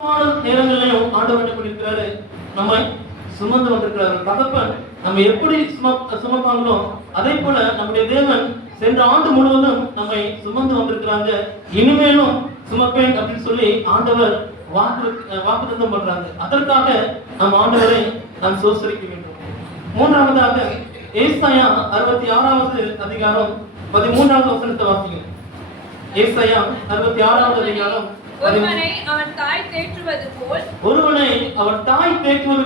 நேரங்களிலும் ஆண்டவர் என்ன பண்ணிருக்கிறாரு, நம்மை சுமந்து வந்திருக்கிறாரு. தகப்பன் நம்ம எப்படி சுமப்பாங்களோ அதே போல நம்முடைய தேவன் சென்ற ஆண்டு முழுவதும் நம்மை சுமந்து வந்திருக்கிறாங்க. இனிமேலும் சுமப்பேன் அப்படின்னு சொல்லி ஆண்டவர் வாக்குத்தத்தம் பண்றாங்க. அதற்காக நம் ஆண்டவரை நாம் சோசரிக்க வேண்டும். மூன்றாவதாக ஏசாயா 66வது அதிகாரம் 13வது வசனத்தை வாசிங்க. ஏசாயா 66வது அதிகாரம் ஒருவனை அவன் தாய் தேற்றுவது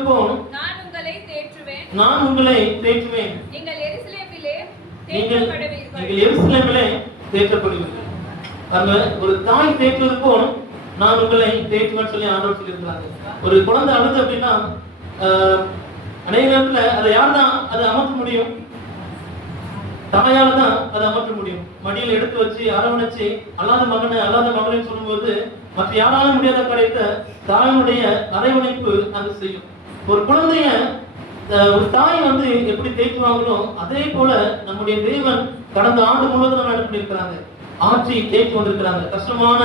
போல் நான் உங்களை தேற்றுவேன். நீங்கள் எருசலேமிலே தேற்றப்படுவீர்கள். அங்க ஒரு தாய் தேற்றுவது போல் நான் உங்களை தேற்றுவேன் சொல்லி ஆண்டவர் சொல்லியிருக்கிறாங்க. ஒரு குழந்தை அழுது அப்படின்னா அநேக நேரத்துல அதை யார் தான் அதை அமர்த்த முடியும்? தாயால தான் அதை அமர்த்த முடியும். மடியில் எடுத்து வச்சு அரவணைச்சு அல்லாத மகனை சொல்லும்போது மற்ற யாராலும் முடியாத கிடைத்த தாயினுடைய அரவணைப்பு அது செய்யும். ஒரு குழந்தைய ஒரு தாய் எப்படி தேய்க்குவாங்களோ அதே போல நம்முடைய தேவன் கடந்த ஆண்டு முழுவதும் நடப்பிருக்கிறாங்க. ஆட்சி தேய்த்து வந்திருக்கிறாங்க. கஷ்டமான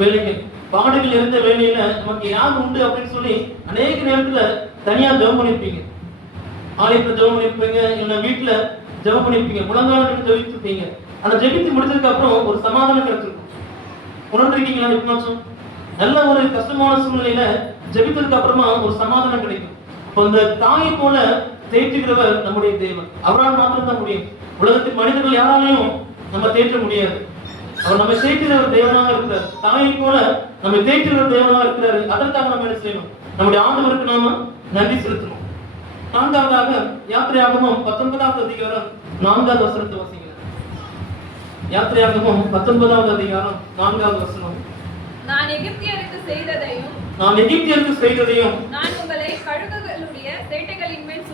வேலைகள், பாடுகள் இருந்த வேலையில நமக்கு யார் உண்டு அப்படின்னு சொல்லி அநேக நேரத்துல தனியா ஜெபம் பண்ணிருப்பீங்க. ஆலயத்துல ஜெபம் பண்ணிருப்பீங்க, இல்ல வீட்டுல ஜெபம் பண்ணிருப்பீங்க, முழங்கால ஜெபிச்சிருப்பீங்க. ஆனா ஜெபித்து முடிச்சதுக்கு அப்புறம் ஒரு சமாதானம் கிடைச்சிருக்கும். உணர்ந்திருக்கீங்களா? எப்பனாச்சும் நல்ல ஒரு கஷ்டமான சூழ்நிலையில ஜெபித்ததுக்கு அப்புறமா ஒரு சமாதானம் கிடைக்கும். அந்த தாயை போல தேற்றுகிறவர் நம்முடைய தேவன். அவரால் மாத்திரம் தான் முடியும். உலகத்தில் மனிதர்கள் யாராலையும் நம்ம தேற்ற முடியாது. அவர் நம்ம தேற்றுகிறவர் தேவனாக இருக்கிறார். தாயை போல நம்ம தேற்றுகிறவர் தேவனாக இருக்கிறாரு. அதற்காக நம்ம என்ன செய்யணும்? நம்முடைய ஆண்டவருக்கு நாம நன்றி செலுத்தணும். நான்காவதாக யாத்திரையாகமம் 19வது அதிகாரம் 4வது வசனத்தை வாசிங்க. யாத்திரையாகமம் 19வது அதிகாரம் 4வது வசனம். நான் எகிப்தியருக்கு செய்ததையும் நான் உங்களை கழுகுகளுடைய சேட்டைகளின் மேல்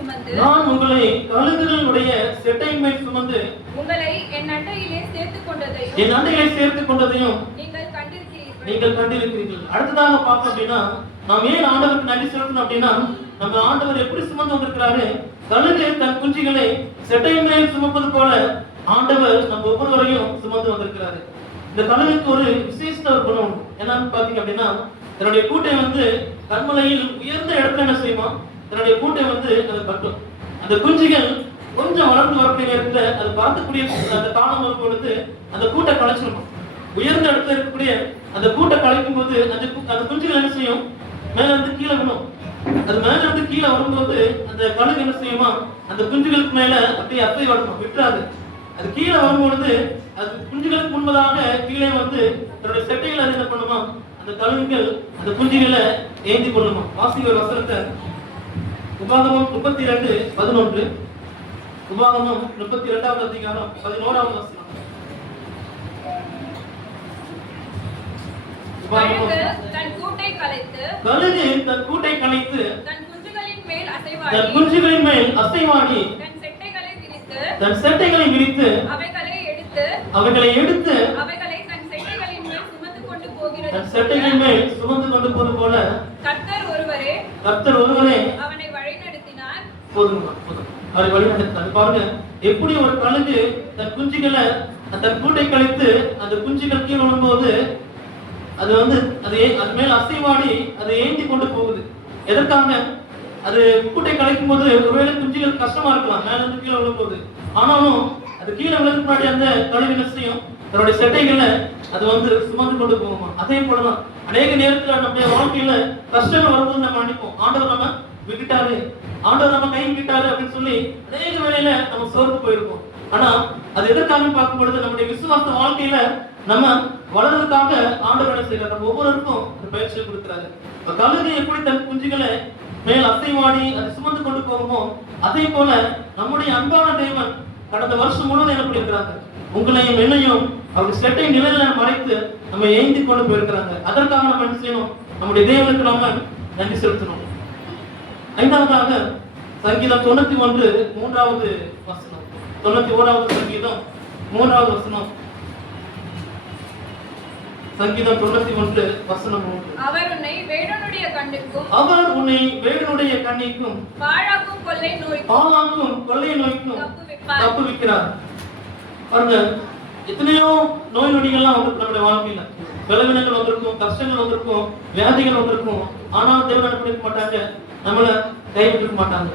சுமந்து உங்களை என் அண்டையிலே சேர்த்துக் கொண்டதையும் நீங்கள் கண்டிருக்கிறீர்கள். அடுத்ததாக பார்த்தோம் அப்படின்னா நாம் ஏன் ஆண்டவருக்கு நன்றி செலுத்தணும் அப்படின்னா, நம்ம ஆண்டவர் எப்படி சுமந்து வந்திருக்கிறாரு. கழுகு தன் குஞ்சுகளை செட்டையின் மேல் சுமப்பது போல ஆண்டவர் நம்ம ஒவ்வொருவரையும் சுமந்து வந்திருக்கிறாரு. இந்த கழுகுக்கு ஒரு விசேஷ ஒரு குணம் என்னன்னு பாத்தீங்க அப்படின்னா, தன்னுடைய கூட்டை கண்மலையில் உயர்ந்த இடத்துல என்ன செய்யுமா, தன்னுடைய கூட்டை அதை கட்டும். அந்த குஞ்சுகள் கொஞ்சம் வளர்ந்து வரக்கூடிய நேரத்துல அது பார்க்கக்கூடிய அந்த காலம் வரும் பொழுது அந்த கூட்டை கலைச்சிருக்கும். உயர்ந்த இடத்துல இருக்கக்கூடிய அந்த கூட்டை கலைக்கும் போது அந்த குஞ்சுகள் என்ன செய்யும், மேல இருந்து கீழே விழும். அது மேல இருந்து கீழே வரும்போது அந்த கழுகு என்ன செய்யுமா, அந்த குஞ்சுகளுக்கு மேல அப்படியே அசை வரணும், விட்டுறாது. அது கீழே வரும்பொழுது அது குஞ்சுகளுக்கு முன்பதாக கீழே தன்னுடைய செட்டைகளை என்ன பண்ணுமா, அந்த கழுகுகள் அந்த குஞ்சுகளை ஏந்தி கொள்ளுமா. வாசிக்க ஒரு வசனத்தை உபாகமம் 32:11. உபாகமம் 32வது அதிகாரம் 11வது வசனம். கழுகு தன் கூட்டை கலைத்து தன் குஞ்சுகளின் மேல் அசைவாடி தன் செட்டைகளை விரித்து அவைகளை எடுத்து அவைகளை தன் செட்டைகளின் மேல் சுமந்து கொண்டு போவது போல கர்த்தர் ஒருவரே அவனை வழிநடத்தினார். அவரை வழிநடத்தினார். பாருங்க எப்படி ஒரு கழுகு தன் குஞ்சுகளை தன் கூட்டை கலைத்து அந்த குஞ்சுகள் கீழே விழும்போது அது அது மேல் அசைவாடி அதை ஏந்தி கொண்டு போகுது. எதற்காக? அது கூட்டை கலைக்கும் போது ஒருவேளை குஞ்சுகள் கஷ்டமா இருக்கலாம், மேல இருந்து கீழே விழும்போது. ஆனாலும் அது கீழே விழுந்து முன்னாடி அந்த கழுகு நிச்சயம் தன்னுடைய செட்டைகளை அது சுமந்து கொண்டு போகுமா. அதே போலதான் அநேக நேரத்துல நம்முடைய வாழ்க்கையில கஷ்டங்கள் வரும்போது நம்ம நினைப்போம், ஆண்டவர் நம்ம விட்டுட்டாரு, ஆண்டவர் நம்ம கை விட்டாரு அப்படின்னு சொல்லி அநேக வேளையில நம்ம சோர்ந்து போயிருக்கோம். ஆனா அது எதற்காக பார்க்கும் பொழுது நம்முடைய விசுவாச வாழ்க்கையில நம்ம வளர்றதுக்காக ஆண்டவர் என்ன செய்யறாரு, நம்ம ஒவ்வொருவருக்கும் ஒரு பயிற்சியை கொடுக்கிறாரு. கழுகு எப்படி தன் குஞ்சுகளை மேல் அசைவாடி அதை சுமந்து கொண்டு போகுமோ அதே போல நம்முடைய அன்பான தேவன் கடந்த வருஷம் முழுவதும் என்ன பண்ணிருக்கிறாங்க, உங்களையும் என்னையும் அவருடைய செட்டை நிலையில மறைத்து நம்ம ஏந்தி கொண்டு போயிருக்கிறாங்க. அதற்காக நம்ம என்ன செய்யணும், நம்முடைய தேவனுக்கு நாம நன்றி செலுத்தணும். ஐந்தாவதாக சங்கீதம் 91:3வது வசனம். 91வது சங்கீதம் 3வது வசனம். சங்கீதம் 91:3. அவர் உன்னை வேடனுடைய கண்ணிக்கும் பாழாக்கும் கொள்ளை நோய்க்கும் தப்புவிக்கிறார். பாருங்க, எத்தனையோ நோய் நொடிகள்லாம் நம்முடைய வாழ்க்கையில பலவீனங்கள் வந்திருக்கும், கஷ்டங்கள் வந்திருக்கும், வியாதிகள் வந்திருக்கும். ஆனால் தேவன் என்ன பண்ணிருக்க மாட்டாங்க, நம்மளை கைவிட்டிருக்க மாட்டாங்க.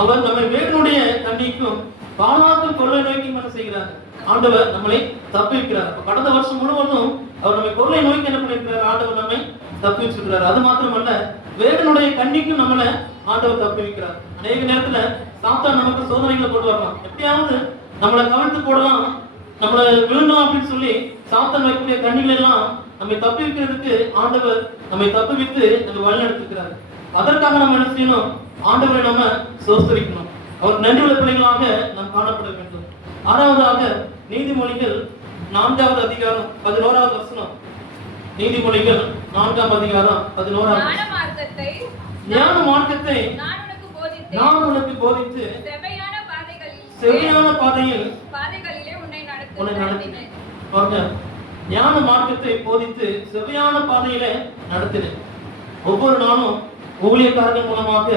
அவர் நம்மை வேடனுடைய கண்ணிக்கும் பாலாக்கும் கொள்ளை நோய்க்கும் என்ன செய்கிறார், ஆண்டவர் நம்மளை தப்பிக்கிறார். கடந்த வருஷம் முழுவதும் அவர் நம்மை கொள்ளை நோய்க்கு என்ன பண்ணிருக்கிறார், ஆண்டவர் நம்மை தப்பி வச்சிருக்கிறார். அது மாத்திரமல்ல, வேடனுடைய கண்ணிக்கும் நம்மளை ஆண்டவர் தப்பி வைக்கிறார். அநேக நேரத்துல சாத்தான் நமக்கு சோதனைகளை போட்டு வரலாம், எப்படியாவது நம்மளை கவனித்து போடலாம், நம்மளை விழுந்தோம் அப்படின்னு சொல்லி சாத்தான் வைக்கக்கூடிய கண்ணிகள் எல்லாம் நம்மை தப்பி வைக்கிறதுக்கு ஆண்டவர் நம்மை தப்பி வைத்து நம்ம வழி நடத்திருக்கிறார். அதற்காக நம்ம என்ன செய்யணும், ஆண்டவரை நம்ம சோஸ்தரிக்கணும், அவர் நன்றியுள்ள பிள்ளைகளாக நாம் காணப்பட வேண்டும். ஆறாவதாக நீதிமொழிகள் 4வது அதிகாரம் 11வது வசனம். நீதிமொழிகள் 4ஆம் அதிகாரம் 11வது. ஞான மார்க்கத்தை நான் உனக்கு போதித்து செவ்வையான பாதைகளிலே உன்னை நடத்தினேன். ஞான மார்க்கத்தை போதித்து செவ்வையான பாதையிலே நடத்தினேன். ஒவ்வொரு நாளும் ஊழியக்காரர்கள் மூலமாக,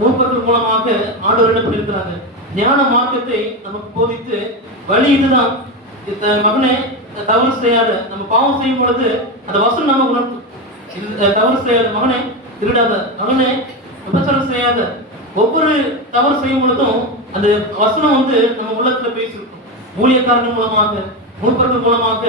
மூப்பர்கள் மூலமாக ஆண்டவர் என்ன பண்ணியிருக்கிறாங்க, ஞான மார்க்கத்தை நமக்கு போதித்து வழி இதுதான், மகனே தவறு செய்யாத, நம்ம பாவம் செய்யும் பொழுது அந்த வசனம் நம்ம உணர்த்தும், தவறு செய்யாத மகனே, திருடாத மகனே, விபச்சாரம் செய்யாத. ஒவ்வொரு தவறு செய்யும் பொழுதும் அந்த வசனம் வந்து நம்ம உள்ளத்துல பேசியிருக்கும். ஊழியக்காரர்கள் மூலமாக, மூப்பர்கள் மூலமாக,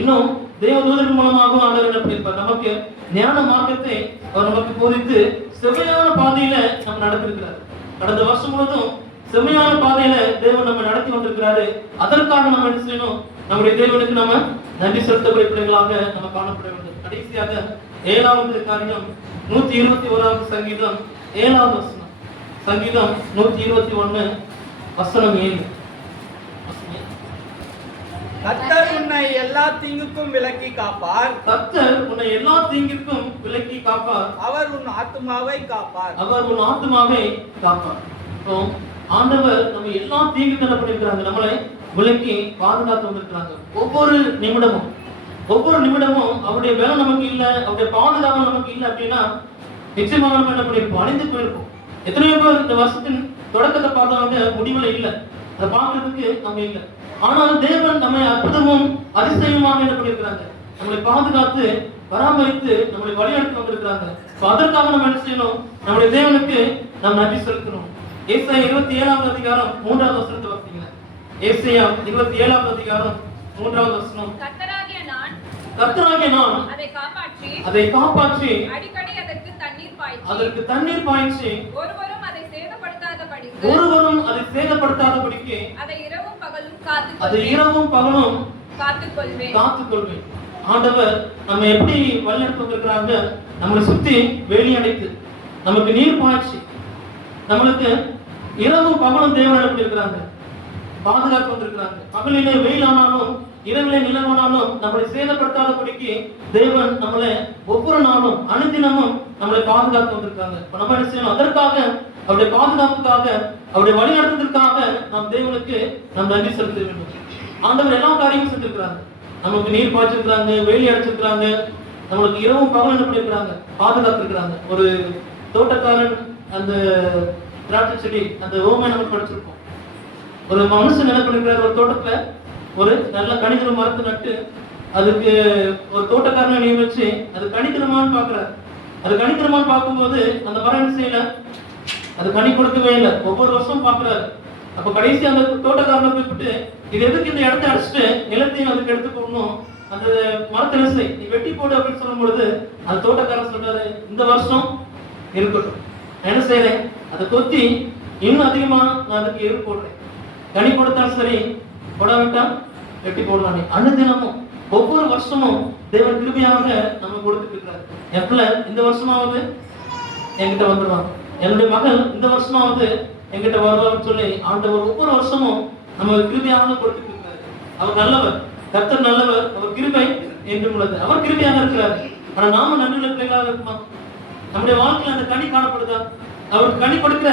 இன்னும் தேவதூதர்கள் மூலமாக ஆண்டவர் என்ன பண்ணியிருப்பார், நமக்கு ஞான மார்க்கத்தை அவர் நமக்கு போதித்து செவ்வையான பாதையில நம்ம நடத்திருக்கிறார். கடந்த வருஷம் முழுவதும் செம்மையான பாதையில தேவன் நம்ம நடத்தி கொண்டிருக்கிறாரு. அதற்காக நம்ம என்ன செய்யணும், நம்முடைய தேவனுக்கு நம்ம நன்றி செலுத்தக்கூடிய பிள்ளைகளாக நம்ம காணப்பட வேண்டும். கடைசியாக 7வது காரியம் 121வது சங்கீதம் 7வது வசனம். சங்கீதம் 121 வசனம் 7. கர்த்தர் உன்னை எல்லா தீங்குக்கும் விலக்கி காப்பார். கர்த்தர் உன்னை எல்லா தீங்கிற்கும் விலக்கி காப்பார். அவர் உன் ஆத்துமாவை காப்பார். அவர் உன் ஆத்துமாவை காப்பார். ஆண்டவர் நம்ம எல்லா தீங்கு என்ன பண்ணிருக்கிறாங்க, நம்மளை விலக்கி பாதுகாத்து வந்திருக்கிறாங்க. ஒவ்வொரு நிமிடமும் அவருடைய வேலை நமக்கு இல்ல, அவருடைய பாதுகாப்பு நமக்கு இல்லை அப்படின்னா நிச்சயமாக நம்ம என்ன பண்ணிருப்போம், அழிந்து போயிருப்போம். எத்தனையோ பேர் இந்த வருஷத்தின் தொடக்கத்தை பார்த்தவங்க முடிவுல இல்லை, அதை பார்க்கறதுக்கு நம்ம இல்லை. ஆனால் தேவன் நம்மை அற்புதமும் அதிசயமாக என்ன பண்ணிருக்கிறாங்க, நம்மளை பாதுகாத்து பராமரித்து நம்மளை வழிநடத்தி வந்திருக்கிறாங்க. அதற்காக நம்ம என்ன செய்யணும், நம்முடைய தேவனுக்கு நாம் நன்றி செலுத்தணும். ஏசாயா 27வது அதிகாரம் 3வது வசனத்தை வாசிங்க. ஏசாயா 27வது அதிகாரம் 3வது வசனம். கர்த்தராகிய நான் அதை காப்பாற்றி அதற்கு தண்ணீர் பாய்ச்சி ஒருவரும் அதை சேதப்படுத்தாதபடிக்கு அதை இரவும் பகலும் காத்துக்கொள்வேன். ஆண்டவர் நம்ம எப்படி வழிநடத்தி வந்திருக்கிறாங்க, நம்மளை சுத்தி வேலி அடைத்து நமக்கு நீர் பாய்ச்சி நம்மளுக்கு இரவும் பகலும் தேவன் அனுப்பி இருக்கிறாங்க, பாதுகாத்து வந்திருக்கிறாங்க. பகலிலே வெயிலானாலும் இரவிலே நிலவானாலும் நம்மளை சேதப்படுத்தாதபடிக்கு தேவன் நம்மளை ஒவ்வொரு நாளும் அனுதினமும் நம்மளை பாதுகாத்து வந்திருக்காங்க. இப்ப நம்ம என்ன செய்யணும், அதற்காக அவருடைய பாதுகாப்புக்காக அவருடைய வழிநடத்துவதற்காக நாம் தேவனுக்கு நாம் நன்றி செலுத்த வேண்டும். ஆண்டவர் எல்லா காரியமும் செஞ்சிருக்கிறாங்க, நமக்கு நீர் பாய்ச்சிருக்கிறாங்க, வெயில் அடைச்சிருக்கிறாங்க, நம்மளுக்கு இரவும் பகலும் என்ன பண்ணிருக்கிறாங்க, பாதுகாத்து இருக்கிறாங்க. ஒரு தோட்டக்காரன் அந்த திராட்சை செடி அந்த ஓமை நம்ம படிச்சிருக்கோம். ஒரு மனுஷன் என்ன பண்ணிருக்கிறார், ஒரு தோட்டத்துல ஒரு நல்ல கனிதர மரத்தை நட்டு அதுக்கு ஒரு தோட்டக்காரனை நியமிச்சு அது கனிக்கிறமான்னு பாக்குறாரு. அது கனிக்கிறமான்னு பார்க்கும்போது அந்த மரம் என்ன செய்யல, அது கனி கொடுக்கவே இல்லை. ஒவ்வொரு வருஷம் பாக்குறாரு. அப்ப கடைசி அந்த தோட்டக்காரனை போய்விட்டு இது எதுக்கு இந்த இடத்த அடிச்சுட்டு நிலத்தையும் அதுக்கு எடுத்து போடணும், அந்த மரத்தை என்ன செய், நீ வெட்டி போடு அப்படின்னு சொல்லும் பொழுது அந்த தோட்டக்காரன் சொல்றாரு, இந்த வருஷம் இருக்கட்டும், என்ன செய்யறேன், அதை கொத்தி இன்னும் அதிகமா நான் அதுக்கு எரு போடுறேன், கனி கொடுத்தாலும் சரி போடாவிட்டால் வெட்டி போடலானே. அனுதினமும் ஒவ்வொரு வருஷமும் தேவன் கிருபையாக நம்ம கொடுத்துட்டு இருக்கிறார். எப்பல இந்த வருஷமாவது என்கிட்ட வந்துடுவாங்க, என்னுடைய மகள் இந்த வருஷமாவது என்கிட்ட வருவான்னு சொல்லி ஆண்டவர் ஒவ்வொரு வருஷமும் நம்ம கிருபையாக கொடுத்துட்டு இருக்கிறார். அவர் நல்லவர், கர்த்தர் நல்லவர், அவர் கிருபை என்று உள்ளது, அவர் கிருபையாக இருக்கிறார். ஆனா நாம நன்றியுள்ள பிள்ளைகளாக இருக்குமா, நம்முடைய வாழ்க்கையில் அந்த கனி காணப்படுதா, அவருக்கு கனி கொடுக்கிற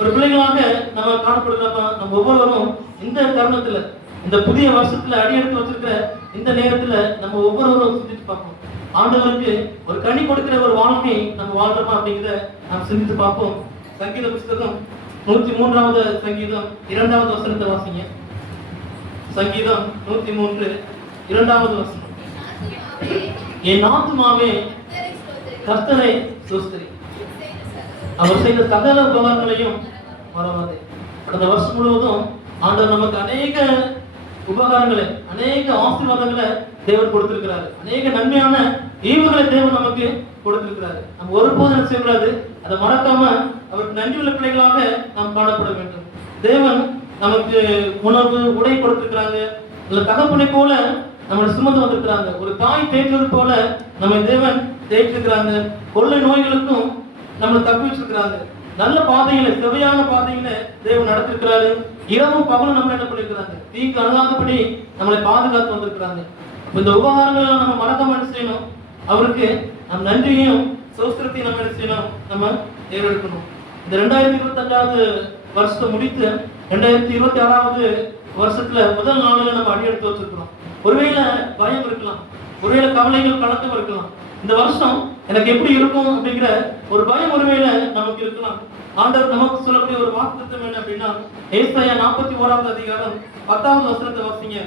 ஒரு பிள்ளைகளாக நம்ம காணப்படுகிறோமா? நம்ம ஒவ்வொருவரும் இந்த தருணத்துல, இந்த புதிய வருஷத்துல அடி எடுத்து வச்சிருக்கிற இந்த நேரத்துல நம்ம ஒவ்வொருவரும் சிந்திச்சு பார்ப்போம். ஆண்டவருக்கு ஒரு கனி கொடுக்கிற ஒரு வாழ்க்கை நம்ம வாழ்றோமா அப்படிங்கிறத நாம் சிந்தித்து பார்ப்போம். சங்கீத புஸ்தகம் 103வது சங்கீதம் 2வது வசனத்தை வாசிங்க. சங்கீதம் 103 2வது வசனம். என் ஆத்துமாவே கர்த்தரை ஸ்தோத்திரி. அவர் செய்த சகல உபகாரங்களையும் மறவாதே. கடந்த வருஷம் முழுவதும் ஆண்டவர் நமக்கு அநேக உபகாரங்களை, அநேக ஆசீர்வாதங்களை தேவன் கொடுத்திருக்கிறாரு. அநேக நன்மையான ஈவுகளை தேவன் நமக்கு கொடுத்திருக்கிறாரு. நம்ம ஒருபோதும் என்ன செய்யக்கூடாது, அதை மறக்காம அவருக்கு நன்றி உள்ள பிள்ளைகளாக நாம் காணப்பட வேண்டும். தேவன் நமக்கு உணவு, உடை கொடுத்திருக்கிறாங்க. இல்ல தகப்பனை போல நம்மளை சுமந்து வந்திருக்கிறாங்க. ஒரு தாய் தேய்த்தது போல நம்ம தேவன் தேய்ச்சிருக்கிறாங்க. கொள்ளை நோய்களுக்கும் நம்மளை தப்பி வச்சிருக்கிறாங்க. நல்ல பாதையில, செவையான பாதையில தேவன் நடத்திருக்கிறாரு. இரவும் பகலும் நம்ம என்ன பண்ணிருக்கிறாங்க, தீங்கு அணுகாதபடி நம்மளை பாதுகாத்து வந்திருக்கிறாங்க. இந்த உபகாரங்களை நம்ம மறக்காம என்ன செய்யணும், அவருக்கு நம் நன்றியையும் சோஸ்திரத்தையும் நம்ம என்ன செய்யணும், நம்ம ஏறெடுக்கணும். இந்த 2025வது வருஷத்தை முடித்து 2026வது வருஷத்துல முதல் நாளில் நம்ம அடி எடுத்து வச்சிருக்கிறோம். ஒருவேளை பயம் இருக்கலாம், ஒருவேளை கவலைகள் கலக்கம் இருக்கலாம். இந்த வருஷம் எனக்கு எப்படி இருக்கும் அப்படிங்கிற ஒரு பயம் ஒருவேளை நமக்கு இருக்கலாம். ஆண்டவர் நமக்கு சொல்லக்கூடிய ஒரு வாக்குத்தத்தம் என்ன அப்படின்னா, ஏசாயா 41வது அதிகாரம் 10வது வசனத்தை வாசிங்க.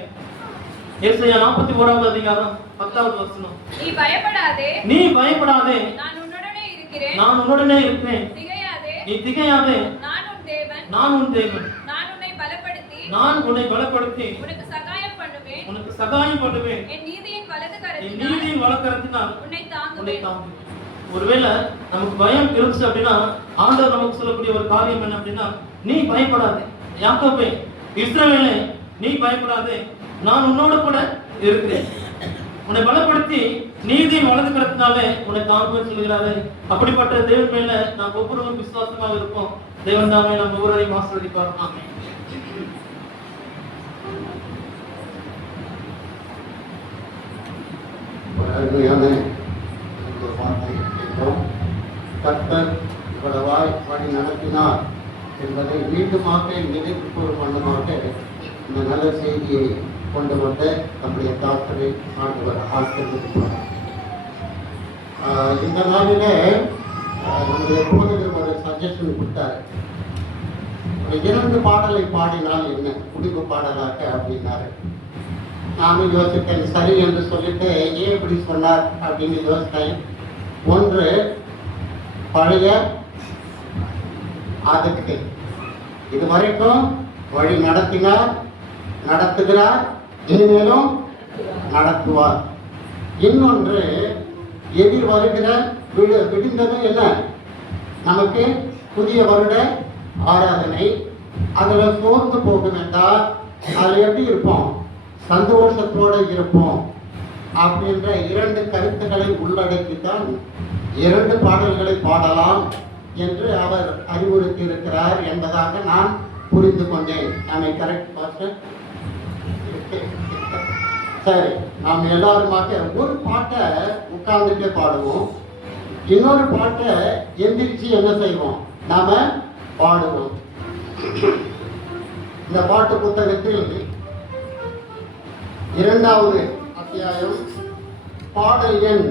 ஏசாயா 41வது அதிகாரம் 10வது வசனம். நீ பயப்படாதே, நீ பயப்படாதே, நான் உன்னுடனே இருக்கிறேன், நான் உன்னுடனே இருக்கிறேன். திகையாதே, நீ திகையாதே, நான் உன் தேவன், நான் உன் தேவன். நான் உன்னை பலப்படுத்தி, நான் உன்னை பலப்படுத்தி உனக்கு சகாயம் பண்ணுவேன், உனக்கு சகாயம் பண்ணுவேன். என் நீதியின் வலது என் கரத்தினால் நீதியின் வலக்கரத்தினால் உன்னை உன்னை தாங்குவேன். தாங்குவேன். ஒருவேளை நமக்கு பயம் இருந்துச்சு அப்படின்னா, ஆண்டவர் நமக்கு சொல்லக்கூடிய ஒரு காரியம் என்ன அப்படின்னா, நீ பயப்படாதே. யாக்கோபே, இஸ்ரவேலே, நீ பயப்படாதே, நான் உன்னோட கூட இருக்கிறேன். உன்னை பலப்படுத்தி நீதியின் வலது கரத்தினாலே உன்னை தாங்குவேன் சொல்கிறாரு. அப்படிப்பட்ட தேவன் மேல நாம் ஒவ்வொருவரும் விசுவாசமாக இருப்போம். தேவன் தாமே நம்ம ஒவ்வொருவரையும் ஆசீர்வதிப்பார். ஆமென். அருமையான இந்த வார்த்தை கேட்டோம். கர்த்தர் இவ்வளவாய் வழி நடத்தினார் என்பதை மீண்டுமாக நினைவு கூறும் வண்ணமாக இந்த நல்ல செய்தியை கொண்டு வந்த நம்முடைய தாக்கரை ஆண்டவர் ஆசீர்வதிப்பார். இந்த நாளில் நம்முடைய போதகர் ஒரு சஜஷன் கொடுத்தாரு. ஒரு 2 பாடலை பாடினால் என்ன, முடிவு பாடலாக அப்படின்னாரு. நானும் யோசித்தேன், சரி என்று சொல்லிட்டு ஏன் இப்படி சொன்னார் அப்படின்னு யோசித்தேன். ஒன்று, பழைய ஆதத்தை இதுவரைக்கும் வழி நடத்தினார், நடத்துகிறார், இனிமேலும் நடத்துவார். இன்னொன்று, எதிர் வருகிற விடிந்தது என்ன, நமக்கு புதிய வருட ஆராதனை. அதில் சோர்ந்து போக வேண்டாம், அதில் எப்படி இருப்போம், சந்தோஷத்தோடு இருப்போம் அப்படின்ற 2 கருத்துக்களை உள்ளடக்கித்தான் 2 பாடல்களை பாடலாம் என்று அவர் அறிவுறுத்தி இருக்கிறார் என்பதாக நான் புரிந்து கொண்டேன். நாம கரெக்ட் பாஸ்டர்? சரி, நாம் எல்லாருமாக ஒரு பாட்டை உட்கார்ந்துட்டே பாடுவோம், இன்னொரு பாட்டை எந்திரிச்சு என்ன செய்வோம், நாம பாடுவோம். இந்த பாட்டு புத்தகத்தில் 2வது அத்தியாயம் பாடல் எண்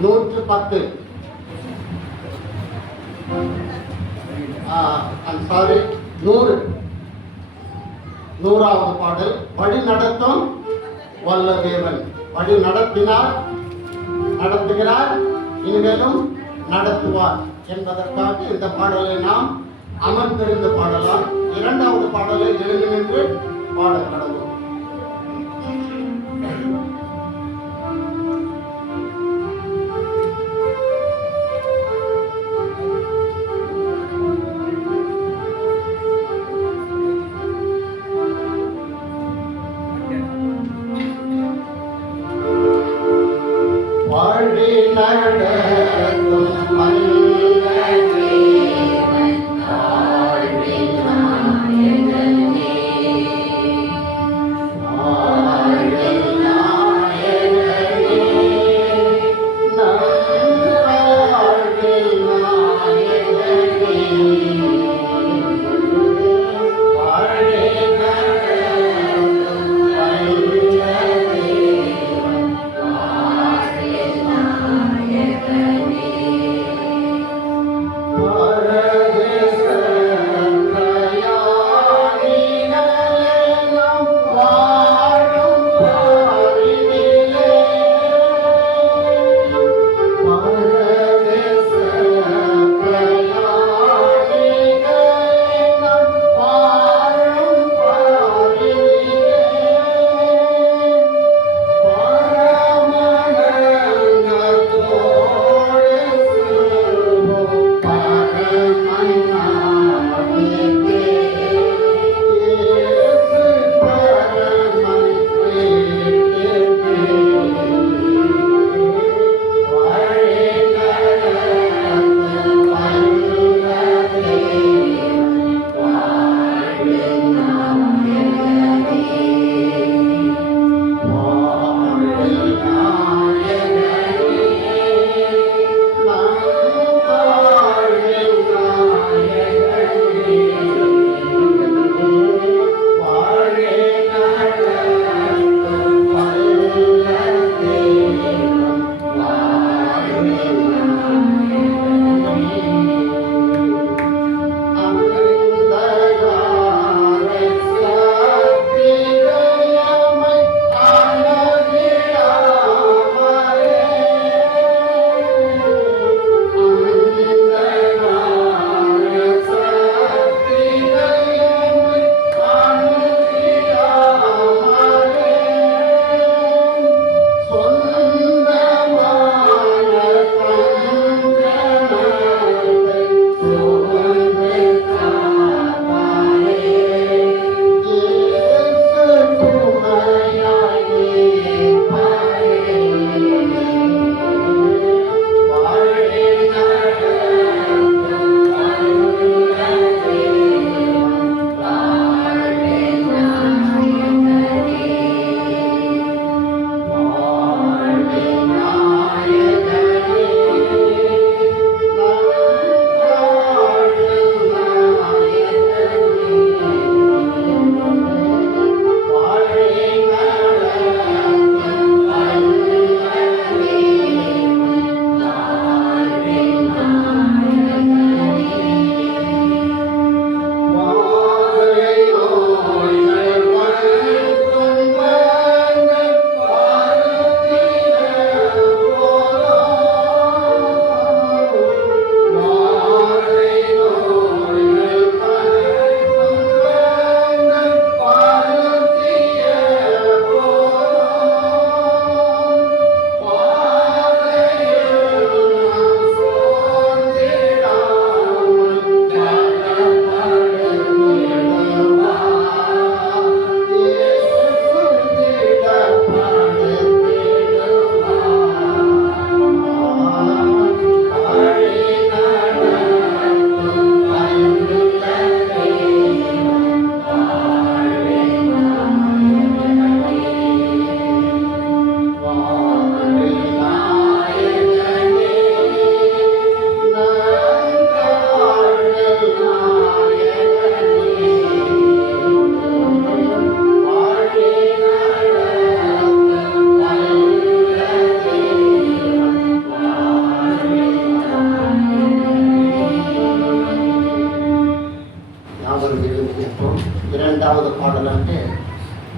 110. சாரி, 100வது பாடல். வழி நடத்தும் வல்ல தேவன், வழி நடத்தினார், நடத்துகிறார், இனிமேலும் நடத்துவார் என்பதற்காக இந்த பாடலை நாம் அமர்ந்திருந்து பாடலாம். 2வது பாடலை எழுதி நின்று பாட கடவுள். வழி நடத்தும்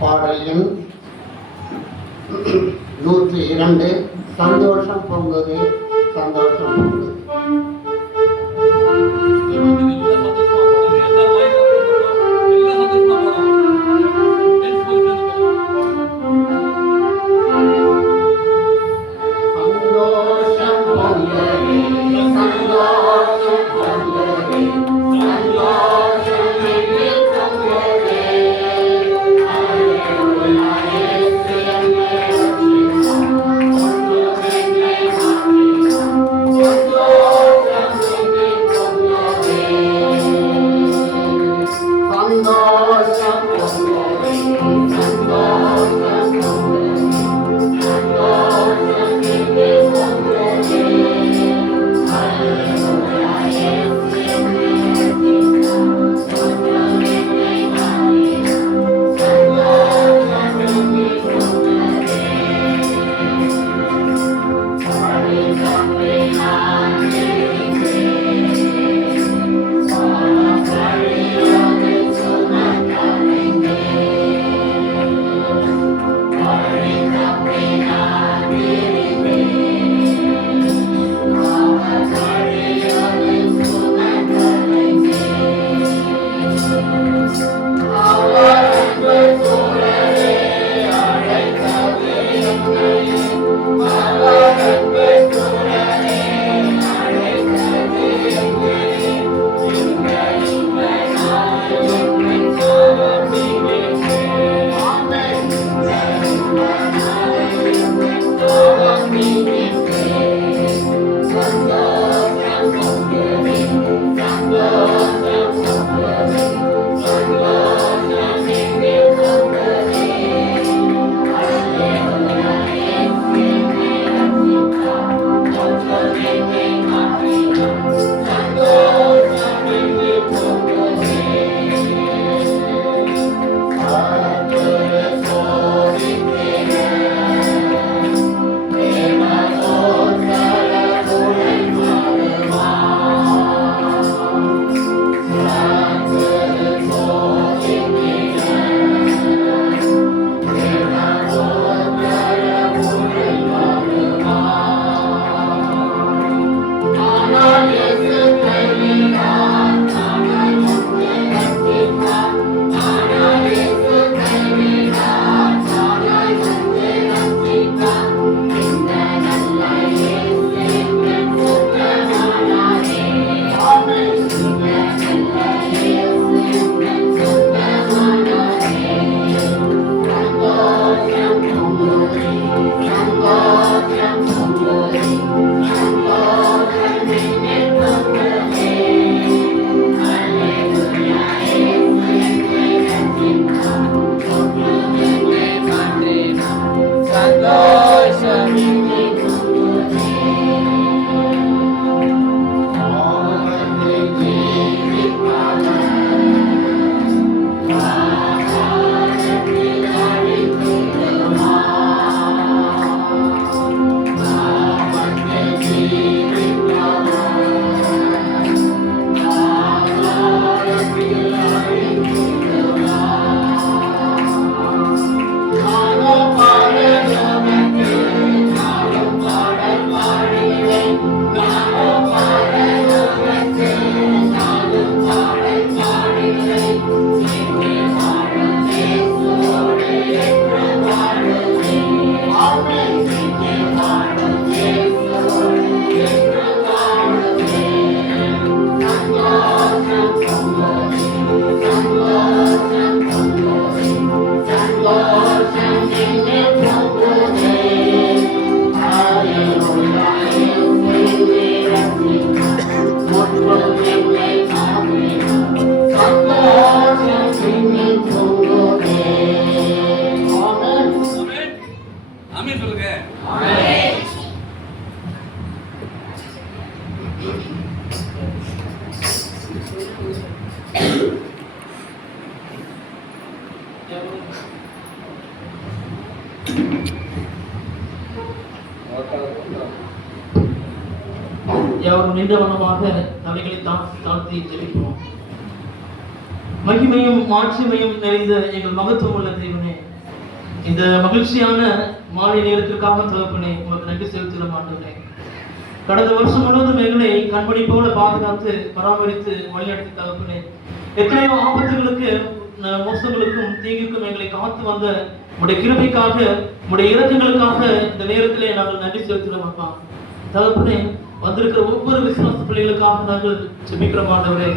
பாடல் எண் 102 சந்தோஷம் பொங்குது சந்தோஷம் பொங்குது. எவரும் நின்றவனமாக தலைகளை தாழ்த்தி ஜெபிப்போம். மகிமையும் மாட்சிமையும் நிறைந்த எங்கள் மகத்துவம் உள்ள தெய்வனே, இந்த மகிழ்ச்சியான மாலை நேரத்திற்காக தகப்பனே உங்களுக்கு நன்றி செலுத்துகிறோம் ஆண்டவரே. கடந்த வருஷம் முழுவதும் எங்களை கண்மணி போல பாதுகாத்து பராமரித்து வழிநடத்தி தகப்பனே, எத்தனையோ ஆபத்துகளுக்கு மோசங்களுக்கும் தீங்குக்கும் எங்களை காத்து வந்த உடைய கிருபைக்காக உடைய இரக்கங்களுக்காக இந்த நேரத்திலே நாங்கள் நன்றி செலுத்துகிறோம் அப்பா. தகப்பனே, வந்திருக்கிற ஒவ்வொரு விசுவாச பிள்ளைகளுக்காக நாங்கள் ஜெபிக்கிறோம் ஆண்டவரே.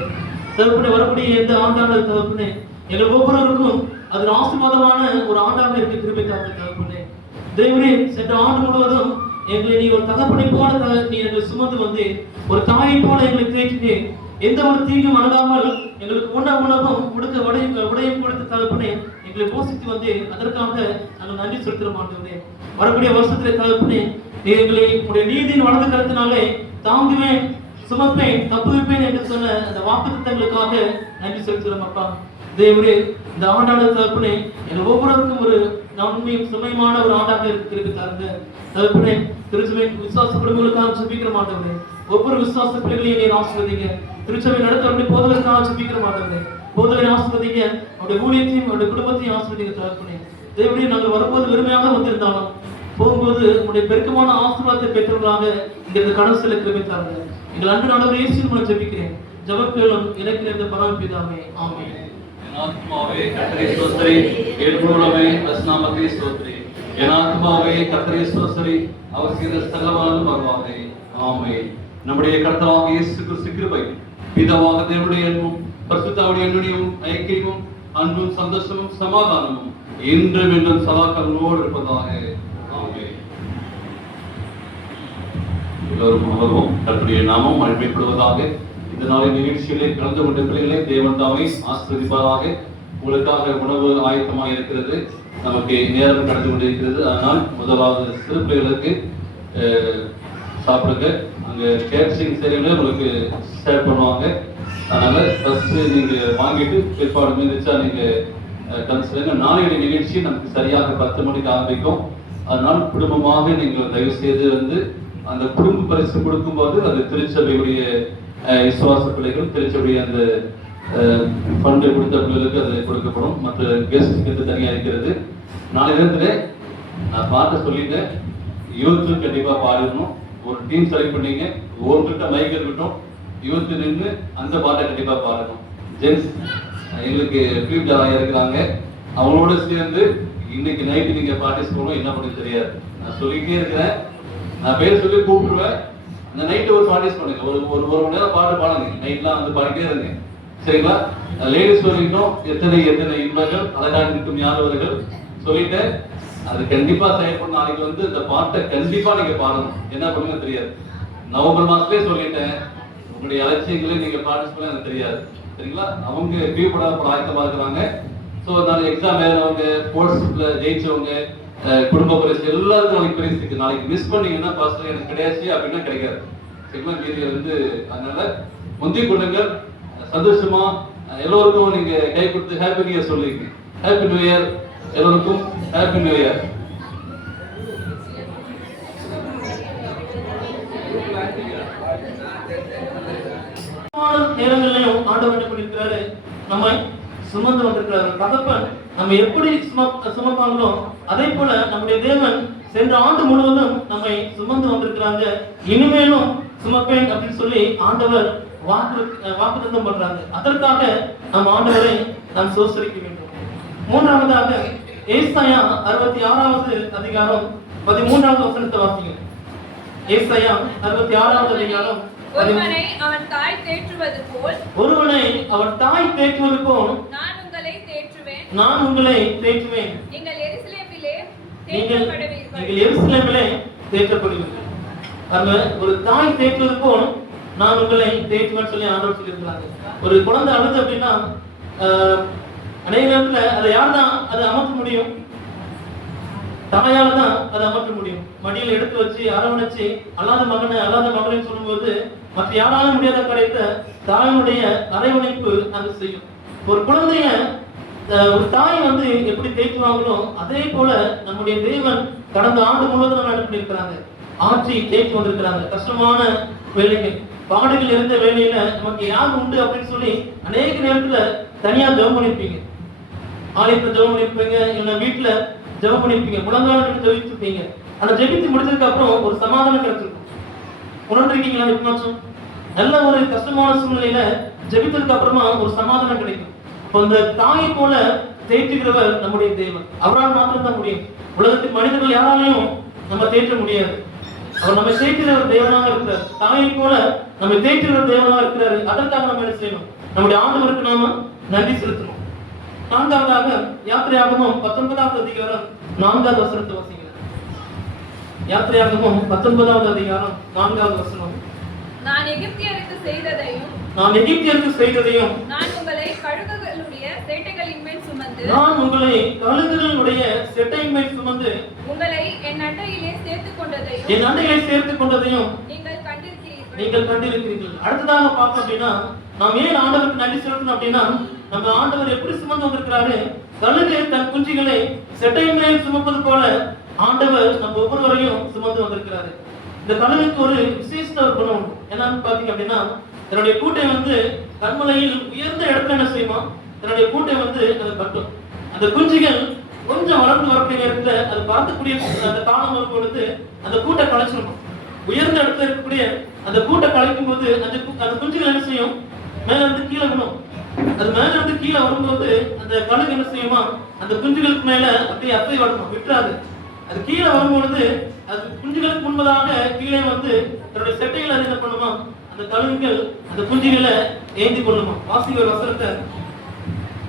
தகப்பனே, வரக்கூடிய எந்த ஆண்டான தகப்பனே எங்கள் ஒவ்வொருவருக்கும் அது ஆசீர்வாதமான ஒரு ஆண்டாக இருக்க கிருபைக்காக தகப்பனே. தேவனே, சென்ற ஆண்டு முழுவதும் எங்களை நீ ஒரு தகப்பனை போல நீ எங்களை சுமந்து வந்து ஒரு தாயை போல எங்களை தேற்றினே. எந்த ஒரு தீங்கும் அணுகாமல் எங்களுக்கு உணவும் உடுக்க உடையும் கொடுத்த தகப்பனே எங்களை போஷித்து வந்து அதற்காக நாங்கள் நன்றி செலுத்துகிறோம் ஆண்டவரே. வரக்கூடிய வருஷத்திலே தகப்பனே, நீ எங்களை உடைய நீதியின் வலது கருத்தினாலே தாங்குவேன், சுமப்பேன், தப்புவிப்பேன் என்று சொன்ன அந்த வாக்குத்தத்தங்களுக்காக நன்றி செலுத்துகிறோம் அப்பா. தேவரே, இந்த ஆண்டான தகப்பனே எங்கள் ஒவ்வொருவருக்கும் ஒரு நன்மையும் சுமையுமான ஒரு ஆண்டாக இருக்கு தருங்க தகப்பனே. திருச்சபை விசுவாச குடும்பங்களுக்காக ஜெபிக்கிற மாட்டவரே, ஒவ்வொரு விசுவாச பிள்ளைகளையும் நீர் ஆசீர்வதிங்க. திருச்சபை நடத்த போதகருக்காக ஜெபிக்கிற மாட்டவரே, போதகரை ஆசீர்வதிங்க. அவருடைய ஊழியத்தையும் அவருடைய குடும்பத்தையும் ஆசீர்வதிங்க தகப்பனே. தேவரே, நாங்கள் வரும்போது வெறுமையாக வந்திருந்தாலும் போகும்போது உங்களுடைய பெருக்கமான ஆசீர்வாதத்தை பெற்றவர்களாக இங்கிருந்து கடவுள் செல்ல கிருபைத்தாங்க. எங்கள் அன்பு நாடவர் இயேசுவின் மூலம் ஜெபிக்கிறேன். ஜெபக்கேளும் எனக்கு நிறைந்த பரமபிதாவே, ஆமென். என் ஆத்மாவே கர்த்தரை ஸ்தோத்திரி, என் முழுமே அஸ்நாமத்தை ஸ்தோத்திரி. என் ஆத்மாவே கர்த்தரை ஸ்தோத்திரி, அவர் செய்த சகலமான மகிமையே. ஆமென். நம்முடைய கர்த்தராகிய இயேசு கிறிஸ்து கிருபை, பிதாவாக தேவனுடைய அன்பும் பரிசுத்தருடைய அன்பியும் ஐக்கியமும் அன்பும் சந்தோஷமும் சமாதானமும் இன்றும் என்றும் சதாகாலங்களோடு இருப்பதாக. ஆமென். எல்லோரும் அமர்வோம். கர்த்தருடைய நாமம் மகிமைப்படுவதாக. இந்த நாளின் நிகழ்ச்சிகளை கலந்து கொண்ட பிள்ளைகளை தேவன் தாமே ஆசீர்வதிப்பாராக. உங்களுக்காக உணவு ஆயத்தமாக இருக்கிறது. நமக்கு நேரம் கடந்து கொண்டிருக்கிறது. அதனால் முதலாவது சிறு பிள்ளைகளுக்கு சாப்பிடுங்க. அங்கே கேட்ரிங் செய்கிறவங்களே உங்களுக்கு ஷேர் பண்ணுவாங்க. அதனால ஃபர்ஸ்ட் நீங்க வாங்கிட்டு பிற்பாடு மீதிச்சா நீங்க கன்சிடருங்க. நாளைய நிகழ்ச்சி நமக்கு சரியாக 10 மணிக்கு ஆரம்பிக்கும். அதனால் குடும்பமாக நீங்கள் தயவு செய்து வந்து அந்த குடும்ப பரிசு கொடுக்கும்போது அது திருச்சபையுடைய விசுவாச பிள்ளைகள் திருச்சபையுடைய அந்த ஃபண்டை கொடுத்த பிள்ளைகளுக்கு அது கொடுக்கப்படும். மற்ற கெஸ்ட்டுக்கு தனியாக இருக்கிறது. நாளை தினத்துல நான் பாட்டு சொல்லிட்டேன், யூத்து கண்டிப்பா பாடிடணும். ஒரு டீம் செலக்ட் பண்ணீங்க, ஒவ்வொருக்கிட்ட மைக் இருக்கட்டும், யூத்து நின்று அந்த பாட்டை கண்டிப்பா பாடணும். ஜென்ஸ் எங்களுக்கு ஃபீல்ட் இருக்கிறாங்க, அவங்களோட சேர்ந்து இன்னைக்கு நைட்டு நீங்க பார்ட்டிஸ் போகணும். என்ன பண்ண தெரியாது, நான் சொல்லிக்கிட்டே இருக்கிறேன். நான் பேர் சொல்லி கூப்பிடுவேன். அந்த நைட்டு ஒரு பார்ட்டிஸ் பண்ணுங்க. ஒரு மணி நேரம் பாட்டு பாடுங்க. நைட்லாம் வந்து பாடிட்டே இருங்க, சரிங்களா? லேடிஸ் வரைக்கும் எத்தனை இன்பங்கள் அழகாக இருக்கும் யாதவர்கள் சொல்லிட்டேன். அது கண்டிப்பா செயல்படும். நாளைக்கு வந்து இந்த பாட்டை கண்டிப்பா நீங்க பாடணும். என்ன பண்ணுங்க தெரியாது. நவம்பர் மாசத்துலேயே சொல்லிட்டேன், உங்களுடைய அலட்சியங்களே நீங்க பார்ட்டிசிபேட் எனக்கு தெரியாது, சரிங்களா? அவங்க பீப்படாத ஆயத்தமா இருக்கிறாங்க. ஸோ நான் எக்ஸாம் எழுதுறவங்க, ஸ்போர்ட்ஸ்ல ஜெயிச்சவங்க, குடும்ப பரிசு எல்லாருக்கும் நாளைக்கு பரிசு இருக்கு. நாளைக்கு மிஸ் பண்ணீங்கன்னா ஃபர்ஸ்ட் எனக்கு கிடையாது அப்படின்னா கிடைக்காது, சரிங்களா? மீதி வந்து அதனால முந்தி கொள்ளுங்கள். சந்தோஷமா எல்லோருக்கும் நீங்க கை கொடுத்து ஹாப்பி நியூ இயர் சொல்லிங்க. ஹாப்பி நியூ இயர் எல்லோருக்கும், ஹாப்பி நியூ இயர். நேரங்களிலும் ஆண்டவர் என்ன பண்ணிருக்கிறாரு, நம்ம சுமந்து வந்திருக்கிறாரு. தகப்பன் நம்ம எப்படி சுமப்பாங்களோ அதே போல நம்முடைய தேவன் சென்ற ஆண்டு முழுவதும் நம்மை சுமந்து வந்திருக்கிறாங்க. இனிமேலும் சுமப்பேன் அப்படின்னு சொல்லி ஆண்டவர் வாக்குத்தத்தம் பண்றாங்க. அதற்காக நம் ஆண்டவரை நாம் சோசரிக்க வேண்டும். மூன்றாவதாக ஏசாயா 66வது அதிகாரம் 13வது வசனத்தை வாசிங்க. ஏசாயா 66வது அதிகாரம் ஒருவனை அவன் தாய் தேற்றுவது போல் நான் உங்களை தேற்றுவேன். நீங்கள் எருசலேமிலே தேற்றப்படுவீர்கள். அந்த ஒரு தாய் தேற்றுவது போல் நான் உங்களை தேற்றுவேன் சொல்லி ஆண்டவர் சொல்லியிருக்கிறாங்க. ஒரு குழந்தை அழுது அப்படின்னா அநேக நேரத்துல அதை யார் தான் அதை அமர்த்த முடியும்? தாயால தான் அதை அமர்த்த முடியும். மடியில் எடுத்து வச்சு அரவணைச்சு அல்லாத மகனை சொல்லும்போது மற்ற யாராலும் முடியாத கிடைத்த தாயினுடைய அரவணைப்பு அங்கு செய்யும். ஒரு குழந்தைய ஒரு தாய் வந்து எப்படி தேய்க்குவாங்களோ அதே போல நம்முடைய தேவன் கடந்த ஆண்டு முழுவதும் நம்ம பண்ணியிருக்கிறாங்க, ஆட்சி தேய்ச்சி வந்திருக்கிறாங்க. கஷ்டமான வேலைகள், பாடுகள் இருந்த வேலையில நமக்கு யார் உண்டு அப்படின்னு சொல்லி அநேக நேரத்துல தனியா ஜெபம் பண்ணிருப்பீங்க, ஆலயத்துல ஜெபம் பண்ணிருப்பீங்க, இல்ல வீட்டுல ஜெபம் பண்ணிருப்பீங்க, முழங்கால் ஜெபிச்சிருப்பீங்க. ஆனா ஜெபித்து முடிச்சதுக்கு அப்புறம் ஒரு சமாதானம் கிடைச்சிருக்கும். உணர்ந்திருக்கீங்களா? எப்பனாச்சும் நல்ல ஒரு கஷ்டமான சூழ்நிலையில ஜெபித்ததுக்கு அப்புறமா ஒரு சமாதானம் கிடைக்கும். இப்போ இந்த தாயை போல தேற்றுகிறவர் நம்முடைய தேவன். அவரால் மாத்திரம் தான் முடியும். உலகத்தின் மனிதர்கள் யாராலையும் நம்ம தேற்ற முடியாது. அவர் நம்மை தேற்றுகிறவர் தேவனாக இருக்கிறார். தாயை போல நம்மை தேற்றுகிறவர் தேவனாக இருக்கிறாரு. அதற்காக நம்ம என்ன செய்யணும்? நம்முடைய ஆண்டவருக்கு நாம நன்றி செலுத்தணும். நான்காவதாக யாத்திரையாகமம் 19வது அதிகாரம் 4வது வசனத்தை வாசிக்கிறேன். யாத்திரையாகமம் 19வது அதிகாரம் 4வது வசனம். நான் எகிப்தியருக்கு செய்ததையும் நான் எகிப்தியருக்கு செய்ததையும் நான் உங்களை கழுகுகளுடைய சேட்டைகளின் மேல் சுமந்து நான் உங்களை கழுகுகளுடைய செட்டையின் மேல் சுமந்து உங்களை என் அண்டையிலே சேர்த்துக் கொண்டதையும் என் அண்டையை சேர்த்துக் கொண்டதையும் நீங்கள் கண்டிருக்கிறீர்கள். நீங்கள் கண்டிருக்கிறீர்கள். அடுத்ததாக பார்த்தோம் அப்படின்னா, நாம் ஏன் ஆண்டவருக்கு நன்றி செலுத்தணும் அப்படின்னா, நம்ம ஆண்டவர் எப்படி சுமந்து வந்திருக்கிறாரு? கழுகு தன் குஞ்சுகளை செட்டையின் மேல் சுமப்பது போல ஆண்டவர் நம்ம ஒவ்வொருவரையும் சுமந்து வந்திருக்கிறாரு. இந்த கழுகுக்கு ஒரு விசேஷ ஒரு குணம் உண்டு. என்னன்னு பாத்தீங்க அப்படின்னா, தன்னுடைய கூட்டை வந்து கண்மலையில் உயர்ந்த இடத்துல என்ன செய்யுமா? தன்னுடைய கூட்டை வந்து அது கட்டும். அந்த குஞ்சுகள் கொஞ்சம் வளர்ந்து வரக்கூடிய நேரத்துல அது பார்க்கக்கூடிய அந்த காலம் வரும் பொழுது அந்த கூட்டை கலைச்சிருக்கும். உயர்ந்த இடத்துல இருக்கக்கூடிய அந்த கூட்டை கலைக்கும் போது அந்த குஞ்சுகள் என்ன செய்யும்? மேல இருந்து கீழே விடும். அது மேல இருந்து கீழே வரும்போது அந்த கழுகு என்ன செய்யுமா? அந்த குஞ்சுகளுக்கு மேல அப்படியே அசை வரணும், விட்டுறாது. அது கீழே வரும்பொழுது அது குஞ்சுகளுக்கு முன்பதாக கீழே வந்து தன்னுடைய செட்டைகளை என்ன பண்ணுமா? அந்த கழுகுகள் அந்த குஞ்சுகளை ஏந்தி கொள்ளுமா. வாசிக்கிற வசனத்தை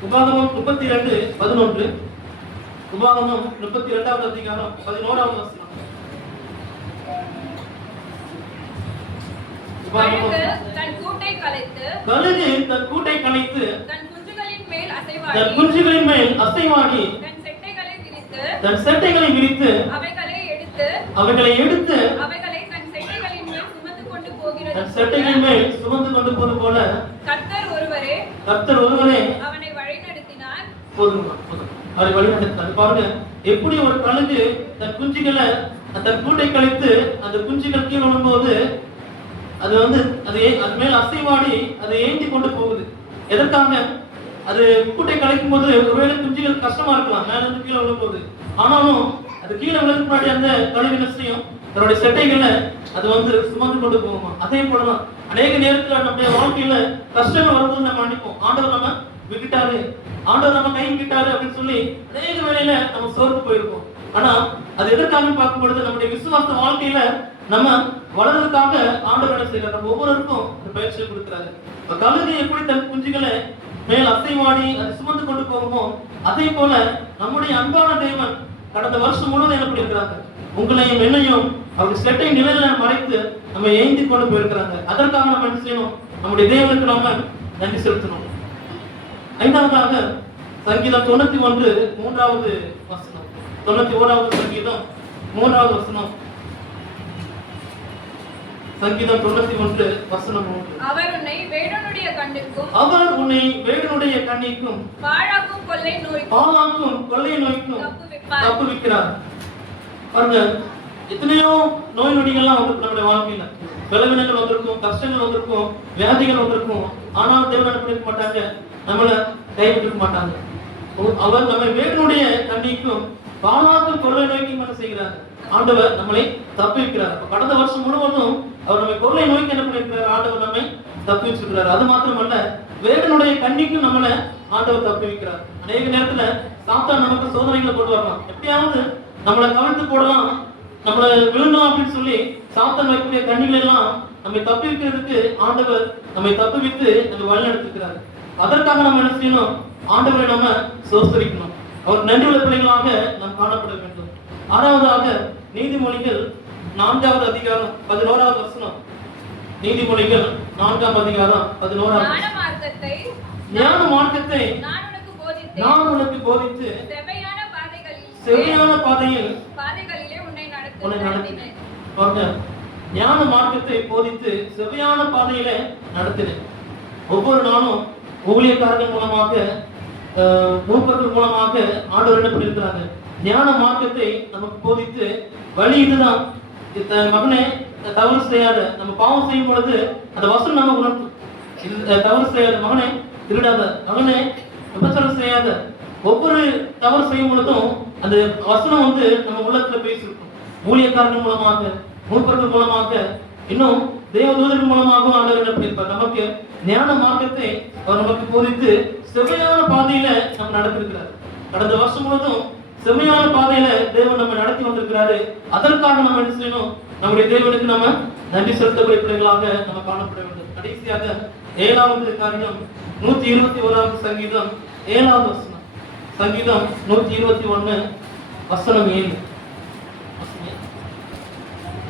உபாகமம் 32:11. உபாகமம் 32வது அதிகாரம் 11வது வசனம். கழுகு தன் கூட்டை கலைத்து கழுகு தன் கூட்டை கலைத்து தன் குஞ்சுகளின் மேல் தன் குஞ்சுகளின் மேல் அசைவாடி தன் செட்டைகளை விரித்து தன் செட்டைகளை விரித்து அவைகளை எடுத்து அவைகளை தன் செட்டைகளின் மேல் சுமந்து கொண்டு போகிறது. தன் செட்டைகளின் மேல் சுமந்து கொண்டு போது போல கர்த்தர் ஒருவரே அவனை வழிநடத்தினார். போதுமா? அவரை வழிநடத்தினார். பாருங்க எப்படி ஒரு கழுகு தன் குஞ்சுகளை தன் கூட்டை கலைத்து அந்த குஞ்சுகள் கீழே விழும்போது அது வந்து அது மேல் அசைவாடி அதை ஏந்தி கொண்டு போகுது. எதற்காக? அது கூட்டை கலைக்கும் போது ஒருவேளை குஞ்சுகள் கஷ்டமா இருக்கலாம், மேல இருந்து கீழே விழும்போது. ஆனாலும் அது கீழே விழுந்து முன்னாடி அந்த கழுகு நிச்சயம் தன்னுடைய செட்டைகளை அது வந்து சுமந்து கொண்டு போகுமா. அதே போலதான் அநேக நேரத்துல நம்முடைய வாழ்க்கையில கஷ்டங்கள் வரும்போது நம்ம நினைப்போம், ஆண்டவர் நம்ம விட்டுட்டாரு, ஆண்டவர் நம்ம கை விட்டாரு அப்படின்னு சொல்லி அநேக வேளையில நம்ம சோர்ந்து போயிருக்கோம். ஆனா அது எதற்காக பார்க்கும் பொழுது நம்முடைய விசுவாச வாழ்க்கையில நம்ம வளர்றதுக்காக ஆண்டவர் என்ன செய்யறாரு? நம்ம ஒவ்வொருவருக்கும் அந்த பயிற்சியை கொடுக்கிறாரு. இப்ப கழுகு எப்படி தன் குஞ்சுகளை மேல் அசைவாடி அதை சுமந்து கொண்டு போகுமோ, அதே போல நம்முடைய அன்பான தேவன் கடந்த வருஷம் முழுவதும் என்ன பண்ணிருக்கிறாங்க? உங்களையும் என்னையும் அவருடைய செட்டை நிலையில மறைத்து நம்ம ஏந்தி கொண்டு போயிருக்கிறாங்க. அதற்காக நம்ம என்ன செய்யணும்? நம்முடைய தேவனுக்கு நாம நன்றி செலுத்தணும். ஐந்தாவதாக சங்கீதம் 91:3வது வசனம். 91வது சங்கீதம் 3வது வசனம். சங்கீதம் 91:3. அவர் உன்னை வேடனுடைய கண்ணிற்கும் பாழாக்கும் கொள்ளை நோய்க்கும் தப்புவிக்கிறார். பாருங்க, எத்தனையோ நோய் நொடிகள்லாம் வந்து நம்முடைய வாழ்க்கையில பலவீனங்கள் வந்திருக்கும், கஷ்டங்கள் வந்திருக்கும், வியாதிகள் வந்திருக்கும். ஆனாலும் தேவன் என்ன பண்ணிருக்க மாட்டாங்க, நம்மளை கைவிட்டிருக்க மாட்டாங்க. அவர் நம்மை வேடனுடைய கண்ணிக்கும் பாழாக்கும் கொள்ளை நோய்க்கும் என்ன செய்கிறார்? ஆண்டவர் நம்மளை தப்புவிக்கிறார். கடந்த வருஷம் முழுவதும் அவர் நம்மை கொள்ளை நோய்க்கு என்ன பண்ணிருக்கிறார்? ஆண்டவர் நம்மை தப்பி வச்சிருக்கிறார். அது மாத்திரமல்ல, வேடனுடைய கண்ணிக்கும் நம்மளை ஆண்டவர் தப்பி வைக்கிறார். அநேக நேரத்துல சாத்தான் நமக்கு சோதனைகளை போட்டு வரலாம், எப்படியாவது நம்மளை கவிழ்த்து போடலாம், நம்மளை விழுந்தோம் அப்படின்னு சொல்லி சாத்தான் வைக்கக்கூடிய கண்ணிகள் எல்லாம் நம்மை தப்பி வைக்கிறதுக்கு ஆண்டவர் நம்மை தப்பி வைத்து நம்ம வழி நடத்திருக்கிறார். அதற்காக நம்ம என்ன செய்யணும்? ஆண்டவரை நம்ம சோஸ்தரிக்கணும். அவர் நன்றி உள்ள பிள்ளைகளாக நாம் காணப்பட வேண்டும். ஆறாவதாக நீதிமொழிகள் 4வது அதிகாரம் 11வது வசனம். நீதிமொழிகள் 4ஆம் அதிகாரம் 11வது. ஞான மார்க்கத்தை நான் உனக்கு போதித்து செவ்வையான பாதைகளிலே உன்னை நடத்தினேன். ஞான மார்க்கத்தை போதித்து செவ்வையான பாதையிலே நடத்தினேன். ஒவ்வொரு நாளும் ஊழியக்காரர்கள் மூலமாக, மூப்பர்கள் மூலமாக ஆண்டவர் என்ன பண்ணியிருக்கிறாங்க? ஞான மார்க்கத்தை நமக்கு போதித்து வழி இதுதான், மகனே தவறு செய்யாத, நம்ம பாவம் செய்யும் பொழுது அந்த வசனம் நம்ம உணர்த்தும், தவறு செய்யாத மகனே திருடாத, மகனே விபச்சாரம் செய்யாத. ஒவ்வொரு தவறு செய்யும் பொழுதும் அந்த வசனம் வந்து நம்ம உள்ளத்துல பேசியிருக்கும். ஊழியக்காரர்கள் மூலமாக, மூப்பர்கள் மூலமாக, இன்னும் தேவதூதர்கள் மூலமாகவும் ஆண்டவர் என்ன பண்ணியிருப்பார், நமக்கு ஞான மார்க்கத்தை அவர் நமக்கு போதித்து செவ்வையான பாதையில நம்ம நடத்திருக்கிறார். கடந்த வருஷம் முழுவதும் செம்மையான பாதையில தேவன் நம்ம நடத்தி வந்திருக்கிறாரு. அதற்காக நம்ம என்ன செய்யணும், நம்முடைய தேவனுக்கு நம்ம நன்றி செலுத்தக்கூடிய பிள்ளைகளாக நம்ம காணப்பட வேண்டும். கடைசியாக 7வது காரியம் 121வது சங்கீதம் 7வது வசனம். சங்கீதம் 121 வசனம் 7.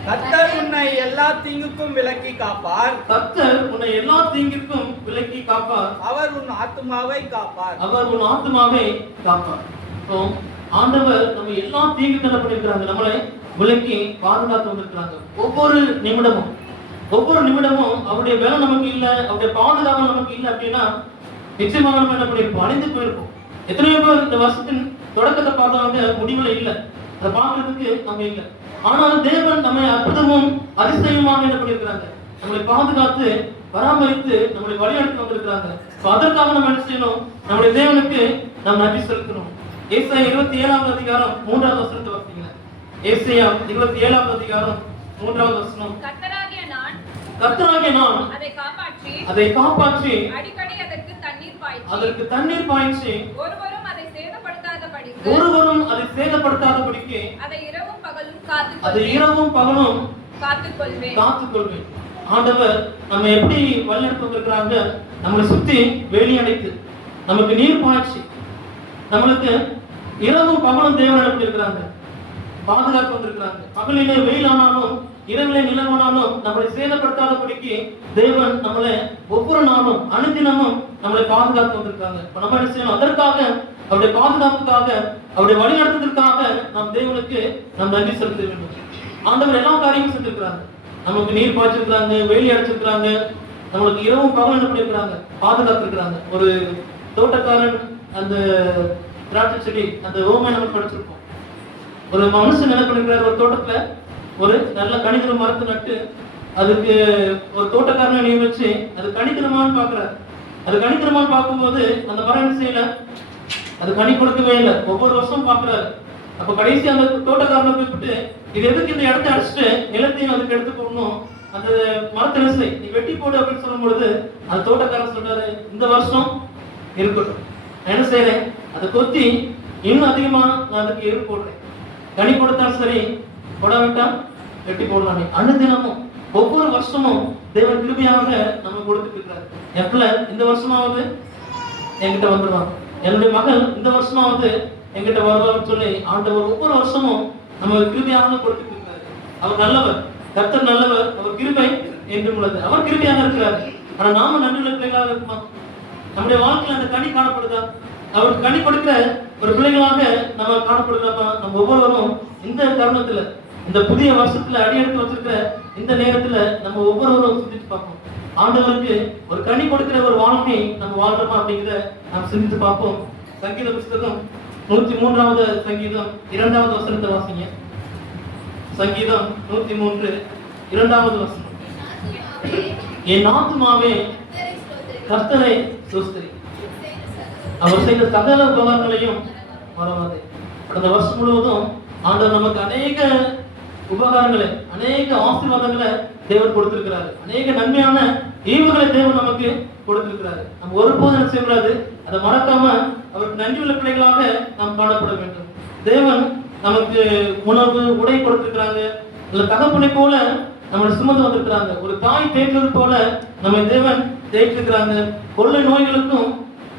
கர்த்தர் உன்னை எல்லா தீங்குக்கும் விலக்கி காப்பார். கர்த்தர் உன்னை எல்லா தீங்கிற்கும் விலக்கி காப்பார். அவர் உன் ஆத்துமாவை காப்பார். அவர் உன் ஆத்துமாவை காப்பார். ஆண்டவர் நம்ம எல்லா தீங்கு பண்ணிருக்கிறாங்க, நம்மளை விலக்கி பாதுகாத்து வந்திருக்கிறாங்க. ஒவ்வொரு நிமிடமும் அவருடைய வேலை நமக்கு இல்ல, அவருடைய பாதுகாப்பு நமக்கு இல்லை அப்படின்னா நிச்சயமாக நம்ம என்ன பண்ணிருப்போம், அழிந்து போயிருப்போம். எத்தனையோ பேர் இந்த வருஷத்தின் தொடக்கத்தை பார்த்தவங்க முடிவுல இல்லை, அதை பார்க்கறதுக்கு நம்ம இல்லை. ஆனால் தேவன் நம்மை அற்புதமும் அதிசயமாக என்ன பண்ணிருக்கிறாங்க, நம்மளை பாதுகாத்து பராமரித்து நம்மளை வழிநடத்தி வந்திருக்கிறாங்க. அதற்காக நம்ம என்ன செய்யணும், நம்முடைய தேவனுக்கு நாம் நன்றி செலுத்தணும். ஏசாயா 27வது அதிகாரம் 3வது வசனத்தை வாசிங்க. ஏசாயா 27வது அதிகாரம் 3வது வசனம். கர்த்தராகிய நான் அதை காப்பாற்றி அடிக்கடி அதற்கு தண்ணீர் பாய்ச்சி ஒருவரும் அதை சேதப்படுத்தாதபடிக்கு அதை இரவும் பகலும் காத்துக்கொள்வேன். ஆண்டவர் நம்ம எப்படி வழிநடத்தி வந்திருக்கிறாங்க, நம்மளை சுத்தி வேலி அடைத்து நமக்கு நீர் பாய்ச்சி நம்மளுக்கு இரவும் பகலும் தேவன் அனுப்பி இருக்கிறாங்க, பாதுகாத்து வந்திருக்கிறாங்க. பகலிலே வெயில் ஆனாலும் இரவிலே நிலவானாலும் நம்மளை சேதப்படுத்தாதபடிக்கு தேவன் நம்மளை ஒவ்வொரு நாளும் அனுதினமும் நம்மளை பாதுகாத்து வந்திருக்காங்க. நம்ம என்ன செய்யணும், அதற்காக அவருடைய பாதுகாப்புக்காக அவருடைய வழிநடத்துவதற்காக நாம் தேவனுக்கு நாம் நன்றி செலுத்த வேண்டும். ஆண்டவர் எல்லா காரியமும் செஞ்சிருக்கிறாங்க, நமக்கு நீர் பாய்ச்சிருக்கிறாங்க, வெயில் அடைச்சிருக்கிறாங்க, நம்மளுக்கு இரவும் பகலும் என்ன பண்ணிருக்கிறாங்க, பாதுகாத்து இருக்கிறாங்க. ஒரு தோட்டக்காரன் அந்த திராட்சை செடி அந்த ஓமை நம்ம படிச்சிருக்கோம். ஒரு மனுஷன் என்ன பண்ணிருக்கிறார், ஒரு தோட்டத்துல ஒரு நல்ல கனிதர மரத்தை நட்டு அதுக்கு ஒரு தோட்டக்காரனை நியமிச்சு அது கனிதரமான்னு பாக்குறாரு. அது கனிதரமான்னு பார்க்கும்போது அந்த மரம் என்ன செய்யல, அது கனி கொடுக்கவே இல்லை. ஒவ்வொரு வருஷம் பாக்குறாரு. அப்ப கடைசி அந்த தோட்டக்காரனை போய்விட்டு இது எதுக்கு இந்த இடத்த அடிச்சுட்டு நிலத்தையும் அதுக்கு எடுத்து போடணும், அந்த மரத்தை என்ன செய், நீ வெட்டி போடு அப்படின்னு சொல்லும் பொழுது அந்த தோட்டக்காரன் சொல்றாரு, இந்த வருஷம் இருக்கட்டும், நான் என்ன செய்யறேன், அதை கொத்தி இன்னும் அதிகமா நான் அதுக்கு எரு போடுறேன், கனி கொடுத்தாலும் சரி போடாவிட்டா வெட்டி போடலாம். அனுதினமும் ஒவ்வொரு வருஷமும் தேவன் கிருபையாக நம்ம கொடுத்துட்டு இருக்கிறார். என் பிள்ளை இந்த வருஷமாவது என்கிட்ட வந்துடுவான், என்னுடைய மகள் இந்த வருஷமாவது என்கிட்ட வருவான்னு சொல்லி ஆண்டவர் ஒவ்வொரு வருஷமும் நம்ம கிருபையாக கொடுத்துட்டு இருக்கிறார். அவர் நல்லவர், கர்த்தர் நல்லவர், அவர் கிருபை என்றும் உள்ளது. அவர் கிருபையாக இருக்கிறார். ஆனா நாம நன்றியுள்ள பிள்ளைகளாக இருக்குமா, நம்முடைய வாழ்க்கையில் அந்த கனி காணப்படுதா, அவருக்கு கனி கொடுக்கிற ஒரு பிள்ளைகளாக நம்ம காணப்படுகிறோமா? நம்ம ஒவ்வொருவரும் இந்த தருணத்துல, இந்த புதிய வருஷத்துல அடியெடுத்து வச்சிருக்கிற இந்த நேரத்துல நம்ம ஒவ்வொருவரும் சிந்திச்சு பார்ப்போம். ஆண்டவருக்கு ஒரு கனி கொடுக்கிற ஒரு வாழ்க்கை நம்ம வாழ்றோமா அப்படிங்கிறத நாம் சிந்தித்து பார்ப்போம். சங்கீத புஸ்தகம் 103வது சங்கீதம் 2வது வசனத்தை வாசிங்க. சங்கீதம் 103 2வது வசனம். என் ஆத்துமாவே கர்த்தரை ஸ்தோத்திரி, அவர் செய்த சகல உபகாரங்களையும் மறவாதே. கடந்த வருஷம் முழுவதும் ஆண்டவர் நமக்கு அநேக உபகாரங்களை, அநேக ஆசீர்வாதங்களை தேவன் கொடுத்திருக்கிறாரு. அநேக நன்மையான ஈவுகளை தேவன் நமக்கு கொடுத்திருக்கிறாரு. நம்ம ஒருபோதும் என்ன செய்யக்கூடாது, அதை மறக்காம அவருக்கு நன்றியுள்ள பிள்ளைகளாக நாம் காணப்பட வேண்டும். தேவன் நமக்கு உணவு, உடை கொடுத்திருக்கிறாங்க. இல்ல தகப்பனை போல நம்மளை சுமந்து வந்திருக்கிறாங்க. ஒரு தாய் தேய்த்தது போல நம்ம தேவன் தேய்ச்சிருக்கிறாங்க. கொள்ளை நோய்களுக்கும்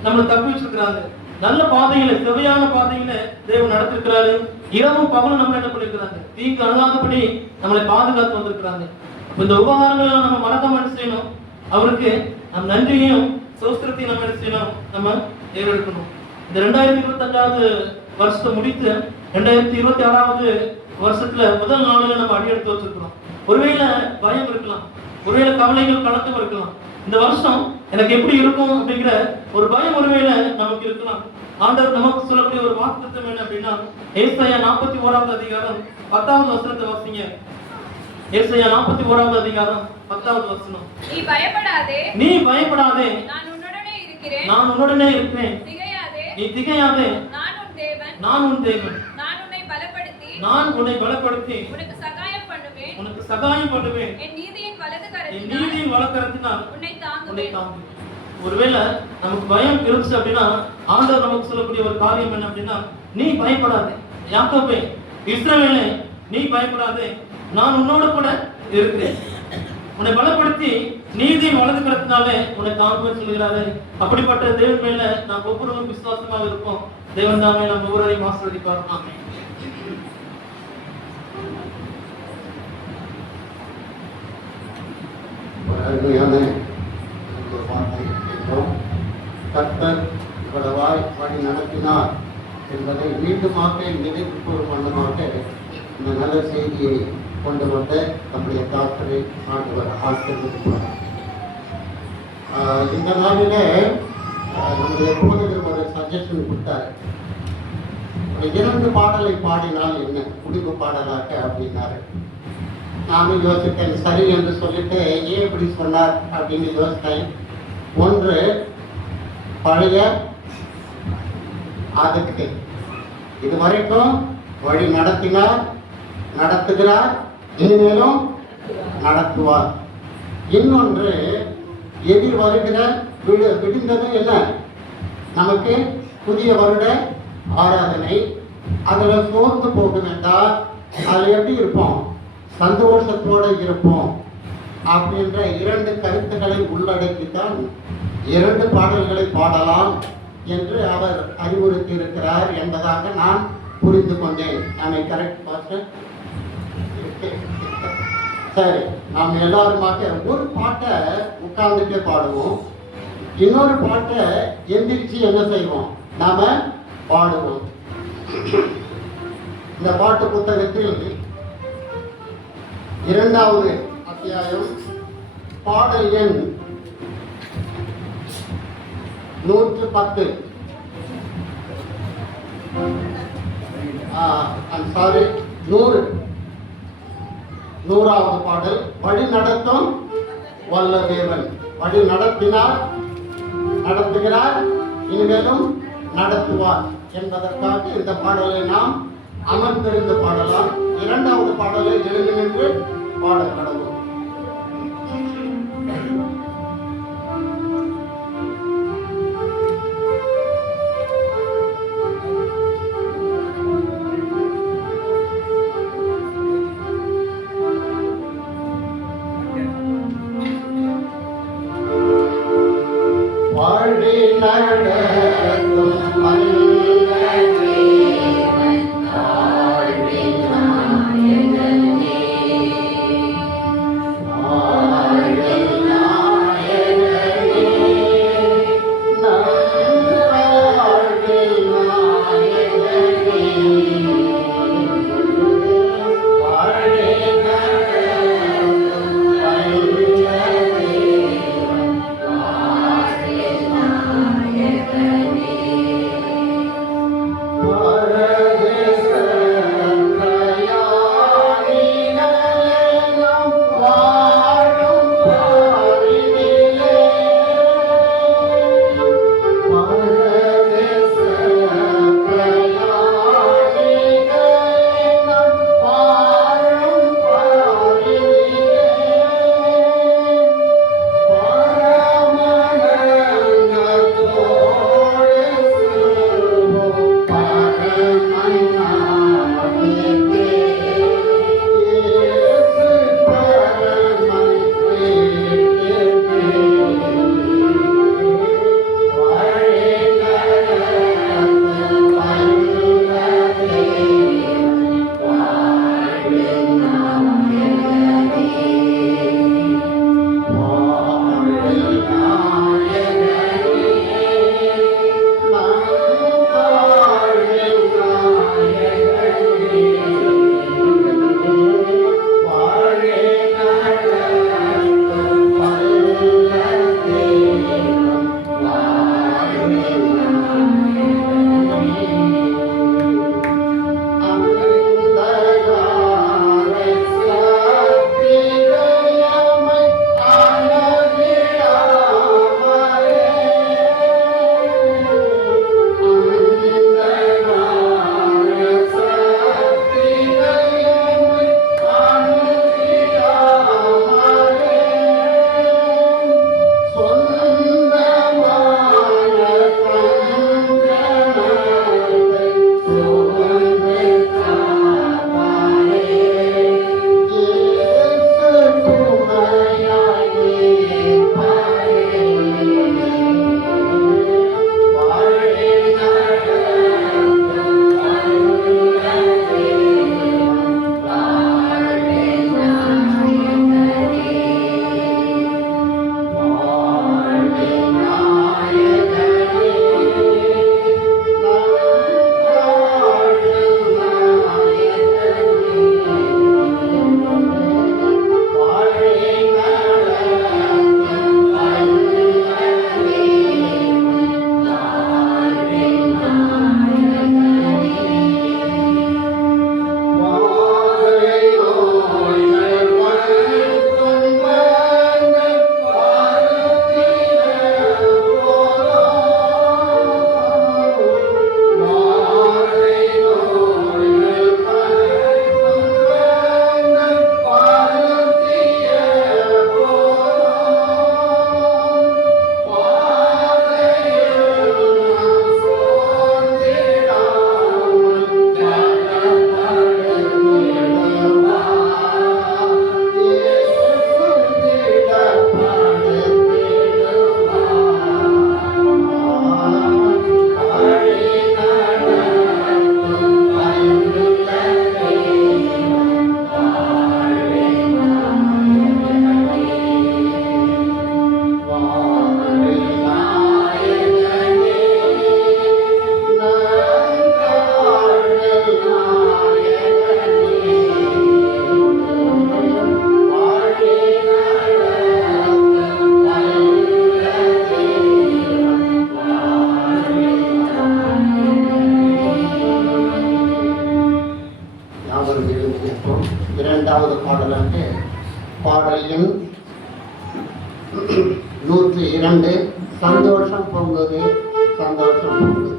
நம்மளை தப்பி வச்சிருக்கிறாங்க. நல்ல பாதையில, செவையான பாதையில தேவன் நடத்திருக்கிறாரு. இரவும் பகலும் நம்ம என்ன பண்ணிருக்கிறாங்க, தீங்கு அணுகாதபடி நம்மளை பாதுகாத்து வந்திருக்கிறாங்க. இந்த உபகாரங்களை நம்ம மறக்காம என்ன செய்யணும், அவருக்கு நம் நன்றியையும் சோஸ்திரத்தையும் நம்ம என்ன செய்யணும், நம்ம ஏறெடுக்கணும். இந்த 2025வது வருஷத்தை முடித்து 2026வது வருஷத்துல முதல் நாளில் நம்ம அடியெடுத்து வச்சிருக்கிறோம். ஒருவேளை பயம் இருக்கலாம், ஒருவேளை கவலைகள் கலக்கம் இருக்கலாம். இந்த வருஷம் எனக்கு எப்படி இருக்கும் அப்படிங்கிற ஒரு பயம் ஒருவேளை நமக்கு இருக்கலாம். ஆண்டவர் நமக்கு சொல்லக்கூடிய ஒரு வாக்குத்தத்தம் என்ன அப்படின்னா, ஏசாயா 41வது அதிகாரம் 10வது வசனத்தை வாசிங்க. ஏசாயா 41வது அதிகாரம் 10வது வசனம். நீ பயப்படாதே, நான் இருக்கிறேன். நான் உன்னுடனே இருக்கிறேன். திகையாதே. நீ திகையாதே. நான் உன் தேவன். நான் உன் தேவன். நான் உன்னை பலப்படுத்தி உனக்கு சகாயம் பண்ணுவேன். என் நீதியின் வலது கரத்தினால் உன்னை உன்னை தாங்குவேன். தாங்குவேன். ஒருவேளை நமக்கு பயம் இருந்துச்சு அப்படின்னா ஆண்டவர் நமக்கு சொல்லக்கூடிய ஒரு காரியம் என்ன அப்படின்னா, நீ பயப்படாதே யாக்கோபே, இஸ்ரவேலே, நீ பயப்படாதே, நான் உன்னோட கூட இருக்கிறேன். உன்னை பலப்படுத்தி நீதியின் வலது கரத்தினாலே உன்னை தாங்குவேன் சொல்கிறாரு. அப்படிப்பட்ட தேவன் மேல நாம் ஒவ்வொருவரும் விசுவாசமாக இருப்போம். தேவன் தாமே நம்ம ஒவ்வொருவரையும் ஆசீர்வதிப்பார். ஆமென். அருமையான ஒரு வார்த்தை கேட்டோம். கர்த்தர் இவ்வளவாய் வழி நடத்தினார் என்பதை மீண்டுமாக நினைவு கூறும் வண்ணமாக இந்த நல்ல செய்தியை கொண்டு வந்த நம்முடைய தாக்கரை ஆண்டவர் ஆசீர்வதிப்பார். இந்த நாளில் நம்முடைய போதகர் ஒரு சஜஷன் கொடுத்தாரு. ஒரு 2 பாடலை பாடினால் என்ன முடிவு பாடலாக அப்படின்னாரு. நானும் யோசித்தேன், சரி என்று சொல்லிட்டு ஏன் இப்படி சொன்னார் அப்படின்னு யோசித்தேன். ஒன்று, பழைய ஆதத்தை இதுவரைக்கும் வழி நடத்தினார், நடத்துகிறார், இனிமேலும் நடத்துவார். இன்னொன்று, எதிர் வருகிற விடுந்தது என்ன, நமக்கு புதிய வருட ஆராதனை. அதில் சோர்ந்து போக வேண்டாம், அதில் எப்படி இருப்போம், சந்தோஷத்தோடு இருப்போம் அப்படின்ற 2 கருத்துக்களை உள்ளடக்கித்தான் 2 பாடல்களை பாடலாம் என்று அவர் அறிவுறுத்தி இருக்கிறார் என்பதாக நான் புரிந்து கொண்டேன். நாம கரெக்ட் பாஸ்டர்? சரி, நாம் எல்லாருமாக ஒரு பாட்டை உட்கார்ந்துட்டே பாடுவோம், இன்னொரு பாட்டை எந்திரிச்சு என்ன செய்வோம், நாம பாடுவோம். இந்த பாட்டு புத்தகத்தில் 2வது அத்தியாயம் பாடல் எண் 110. சாரி 100வது பாடல். வழி நடத்தும் வல்ல தேவன், வழி நடத்தினார், நடத்துகிறார், இனிமேலும் நடத்துவார் என்பதற்காக இந்த பாடலை நாம் அமர்ந்திருந்து பாடலாம். 2வது பாடலை எழுதி நின்று பாட கடவுள். வழி நடத்தும் நிற்போம். இரண்டாவது பாடலாக பாடல் எண் 102 சந்தோஷம் பொங்குது சந்தோஷம் பொங்குது.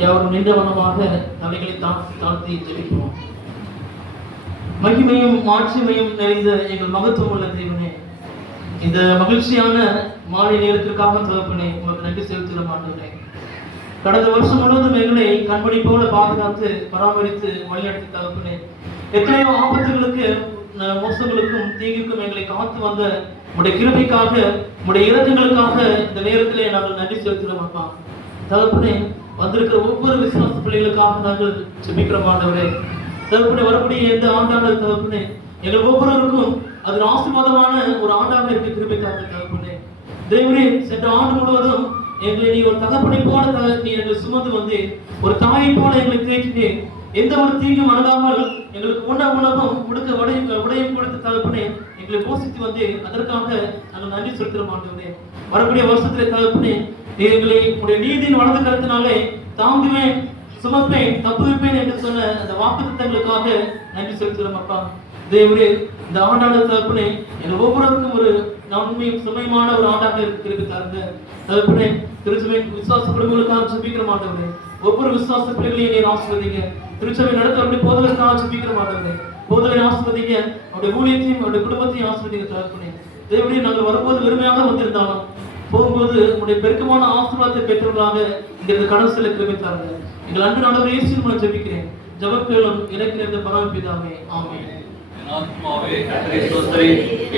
யாரும் நின்ற வண்ணமாக தலைகளை தாழ்த்தி ஜெபிப்போம். மகிமையும் மாட்சிமையும் நிறைந்த எங்கள் மகத்துவம் உள்ள தேவனே, இந்த மகிழ்ச்சியான மாலை நேரத்திற்காக தகப்பனே உங்களுக்கு நன்றி செலுத்துகிறோம் ஆண்டவரே. கடந்த வருஷம் முழுவதும் எங்களை கண்மணி போல பாதுகாத்து பராமரித்து வழிநடத்தி தகப்பனே, எத்தனையோ ஆபத்துகளுக்கு மோசங்களுக்கும் தீங்குக்கும் எங்களை காத்து வந்த உடைய கிருபைக்காக உடைய இரக்கங்களுக்காக இந்த நேரத்திலே நாங்கள் நன்றி செலுத்துகிறோம் அப்பா. தகப்பனே, வந்திருக்கிற ஒவ்வொரு விசுவாச பிள்ளைகளுக்காக நாங்கள் ஜெபிக்கிறோம் ஆண்டவரே. தகப்பனே, வரக்கூடிய எந்த ஆண்டானது தகப்பனே எங்கள் ஒவ்வொருவருக்கும் அது ஆசீர்வாதமான ஒரு ஆண்டாக இருக்க கிருபைக்காக தகப்பனே. தேவனே, சென்ற ஆண்டு முழுவதும் எங்களை நீ ஒரு தகப்பனை போல நீ எங்களை சுமந்து வந்து ஒரு தாயை போல எங்களை தேற்றினே. எந்த ஒரு தீங்கும் அணுகாமல் எங்களுக்கு உணவும் கொடுக்க உடையும் கொடுத்து தகப்பனே எங்களை போஷித்து வந்து அதற்காக நாங்கள் நன்றி செலுத்துகிறோம் ஆண்டவரே. வரக்கூடிய வருஷத்திலே தகப்பனே, நீ எங்களை உடைய நீதியின் வலது கருத்தினாலே தாங்குவேன், சுமப்பேன், தப்புவிப்பேன் என்று சொன்ன அந்த வாக்குத்தத்தங்களுக்காக நன்றி செலுத்துகிறோம் அப்பா. தேவரே, இந்த ஆண்டான தகப்பனே எங்கள் ஒவ்வொருவருக்கும் ஒரு நன்மையும் சுமையுமான ஒரு ஆண்டாக இருக்கு தருங்க தகப்பனே. திருச்சபை விசுவாச குடும்பங்களுக்காக ஜெபிக்கிற மாட்டவரே, ஒவ்வொரு விசுவாச பிள்ளைகளையும் நீர் ஆசீர்வதிங்க. திருச்சபை நடத்த போதகருக்காக ஜெபிக்கிற மாட்டவரே, போதகரை ஆசீர்வதிங்க, அவருடைய ஊழியத்தையும் அவருடைய குடும்பத்தையும் ஆசீர்வதிங்க தகப்பனே. தேவரே, நாங்கள் வரும்போது வெறுமையாக வந்திருந்தாலும் போகும்போது உங்களுடைய பெருக்கமான ஆசீர்வாதத்தை பெற்றவர்களாக இங்கிருந்து கடல் செல்ல கிருபை தாருங்க. எங்கள் அன்பு நாடுகளை இயேசுவின் மூலம் ஜெபிக்கிறேன். ஜெபக்கேளும் எனக்கு நேர்ந்த பரமபிதாவே, ஆமென். என் ஆத்மாவே கர்த்தரை ஸ்தோத்திரி,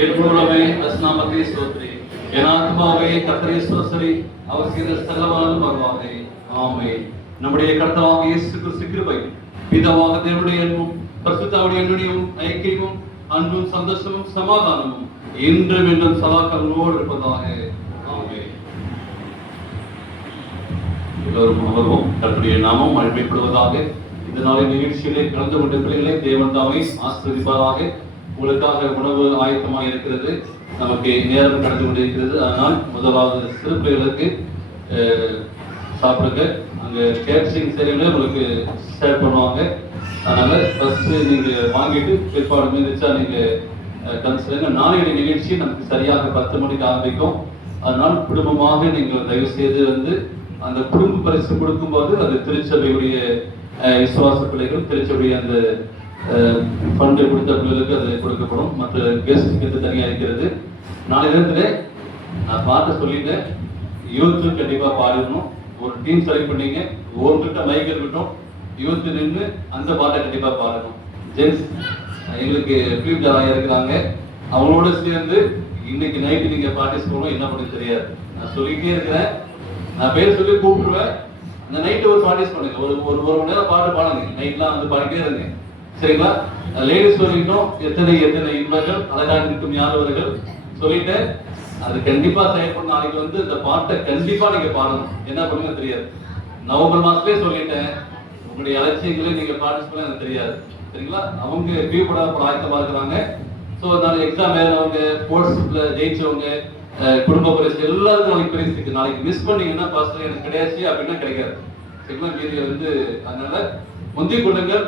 என் முழுமே அஸ்நாமத்தை ஸ்தோத்திரி. என் ஆத்மாவே கர்த்தரை ஸ்தோத்திரி, அவர் செய்த சகலவாலும் வருவாரே, ஆமென். நம்முடைய கர்த்தராகிய இயேசு கிறிஸ்து கிருபை, பிதாவாக தேவனுடைய அன்பும் பரிசுத்தாவுடைய அன்பியும் ஐக்கியமும் அன்பும் சந்தோஷமும் சமாதானமும் இன்றும் என்றும் சதாகாலங்களோடு இருப்பதாக, ஆமென். எல்லோரும் அமர்வோம். கர்த்தருடைய நாமம் மகிமைப்படுவதாக. இந்த நாளின் நிகழ்ச்சியிலே கலந்து கொண்ட பிள்ளைகளை தேவன் தாமே ஆசீர்வதிப்பாராக. உங்களுக்காக உணவு ஆயத்தமாக இருக்கிறது. நமக்கு நேரம் கடந்து கொண்டிருக்கிறது. அதனால் முதலாவது சிறு பிள்ளைகளுக்கு சாப்பிடுங்க. அங்கே கேட்ரிங் சேவையில உங்களுக்கு ஷேர் பண்ணுவாங்க. அதனால ஃபர்ஸ்ட் நீங்க வாங்கிட்டு பிற்பாடு மீந்துச்சா நீங்க கன்சிடர். நாளைய நிகழ்ச்சி நமக்கு சரியாக 10 மணிக்கு ஆரம்பிக்கும். அதனால் குடும்பமாக நீங்கள் தயவு செய்து வந்து அந்த குடும்ப பரிசு கொடுக்கும்போது அது திருச்சபையுடைய விசுவாச பிள்ளைகள் திருச்சபையுடைய அந்த ஃபண்டு கொடுத்த பிள்ளைகளுக்கு அது கொடுக்கப்படும். மற்ற கெஸ்ட்டுக்கு தனியாக இருக்கிறது. நாளை தினத்துல நான் பாட்டை சொல்லிட்டேன். யூத்து கண்டிப்பா பாடிடணும். ஒரு டீம் செலக்ட் பண்ணீங்க, ஒவ்வொருக்கிட்ட மைக் இருக்கட்டும். யூத்து நின்று அந்த பாட்டை கண்டிப்பா பாடணும். ஜென்ஸ் எங்களுக்கு ஃபிலிம் ஜாராக இருக்கிறாங்க. அவங்களோட சேர்ந்து இன்னைக்கு நைட்டு நீங்க பார்ட்டிஸ் போகணும். என்ன பண்ண தெரியாது, நான் சொல்லிக்கிட்டே இருக்கிறேன். நான் பேர் சொல்லி கூப்பிடுவேன். அந்த நைட்டு ஒரு பார்ட்டிஸ் பண்ணுங்க. ஒரு மணி நேரம் பாட்டு பாடுங்க. நைட்லாம் வந்து பாடிட்டே இருங்க, சரிங்களா? லேடிஸ் சொல்லிட்டோம். எத்தனை இன்பங்கள் அழகாக இருக்கும் யாதவர்கள் சொல்லிட்டு அது கண்டிப்பா செயல்படும். நாளைக்கு வந்து இந்த பாட்டை கண்டிப்பா நீங்க பாடணும். என்ன பண்ணுங்க தெரியாது. நவம்பர் மாசத்துலேயே சொல்லிட்டேன். உங்களுடைய அலட்சியங்களே நீங்க பார்ட்டிசிபேட் எனக்கு தெரியாது, சரிங்களா? அவங்க பீப்படா ஆயத்தமா இருக்கிறாங்க. ஸோ நாளைக்கு எக்ஸாம் எழுதவங்க, ஸ்போர்ட்ஸ்ல ஜெயிச்சவங்க, குடும்ப பரிசு எல்லாருக்கும் நாளைக்கு பரிசு இருக்கு. நாளைக்கு மிஸ் பண்ணீங்கன்னா பாஸ்டர் எனக்கு கிடையாது அப்படின்னா கிடைக்காது, சரிங்களா? மீதி வந்து அதனால முந்தி கொள்ளுங்கள்.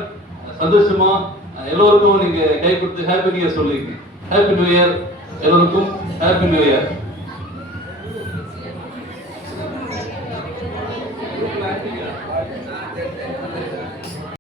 சந்தோஷமா எல்லோருக்கும் நீங்க கை கொடுத்து ஹாப்பி நியூ இயர் சொல்லிருக்கீங்க. ஹாப்பி நியூ இயர் எல்லோருக்கும், ஹாப்பி நியூ இயர்.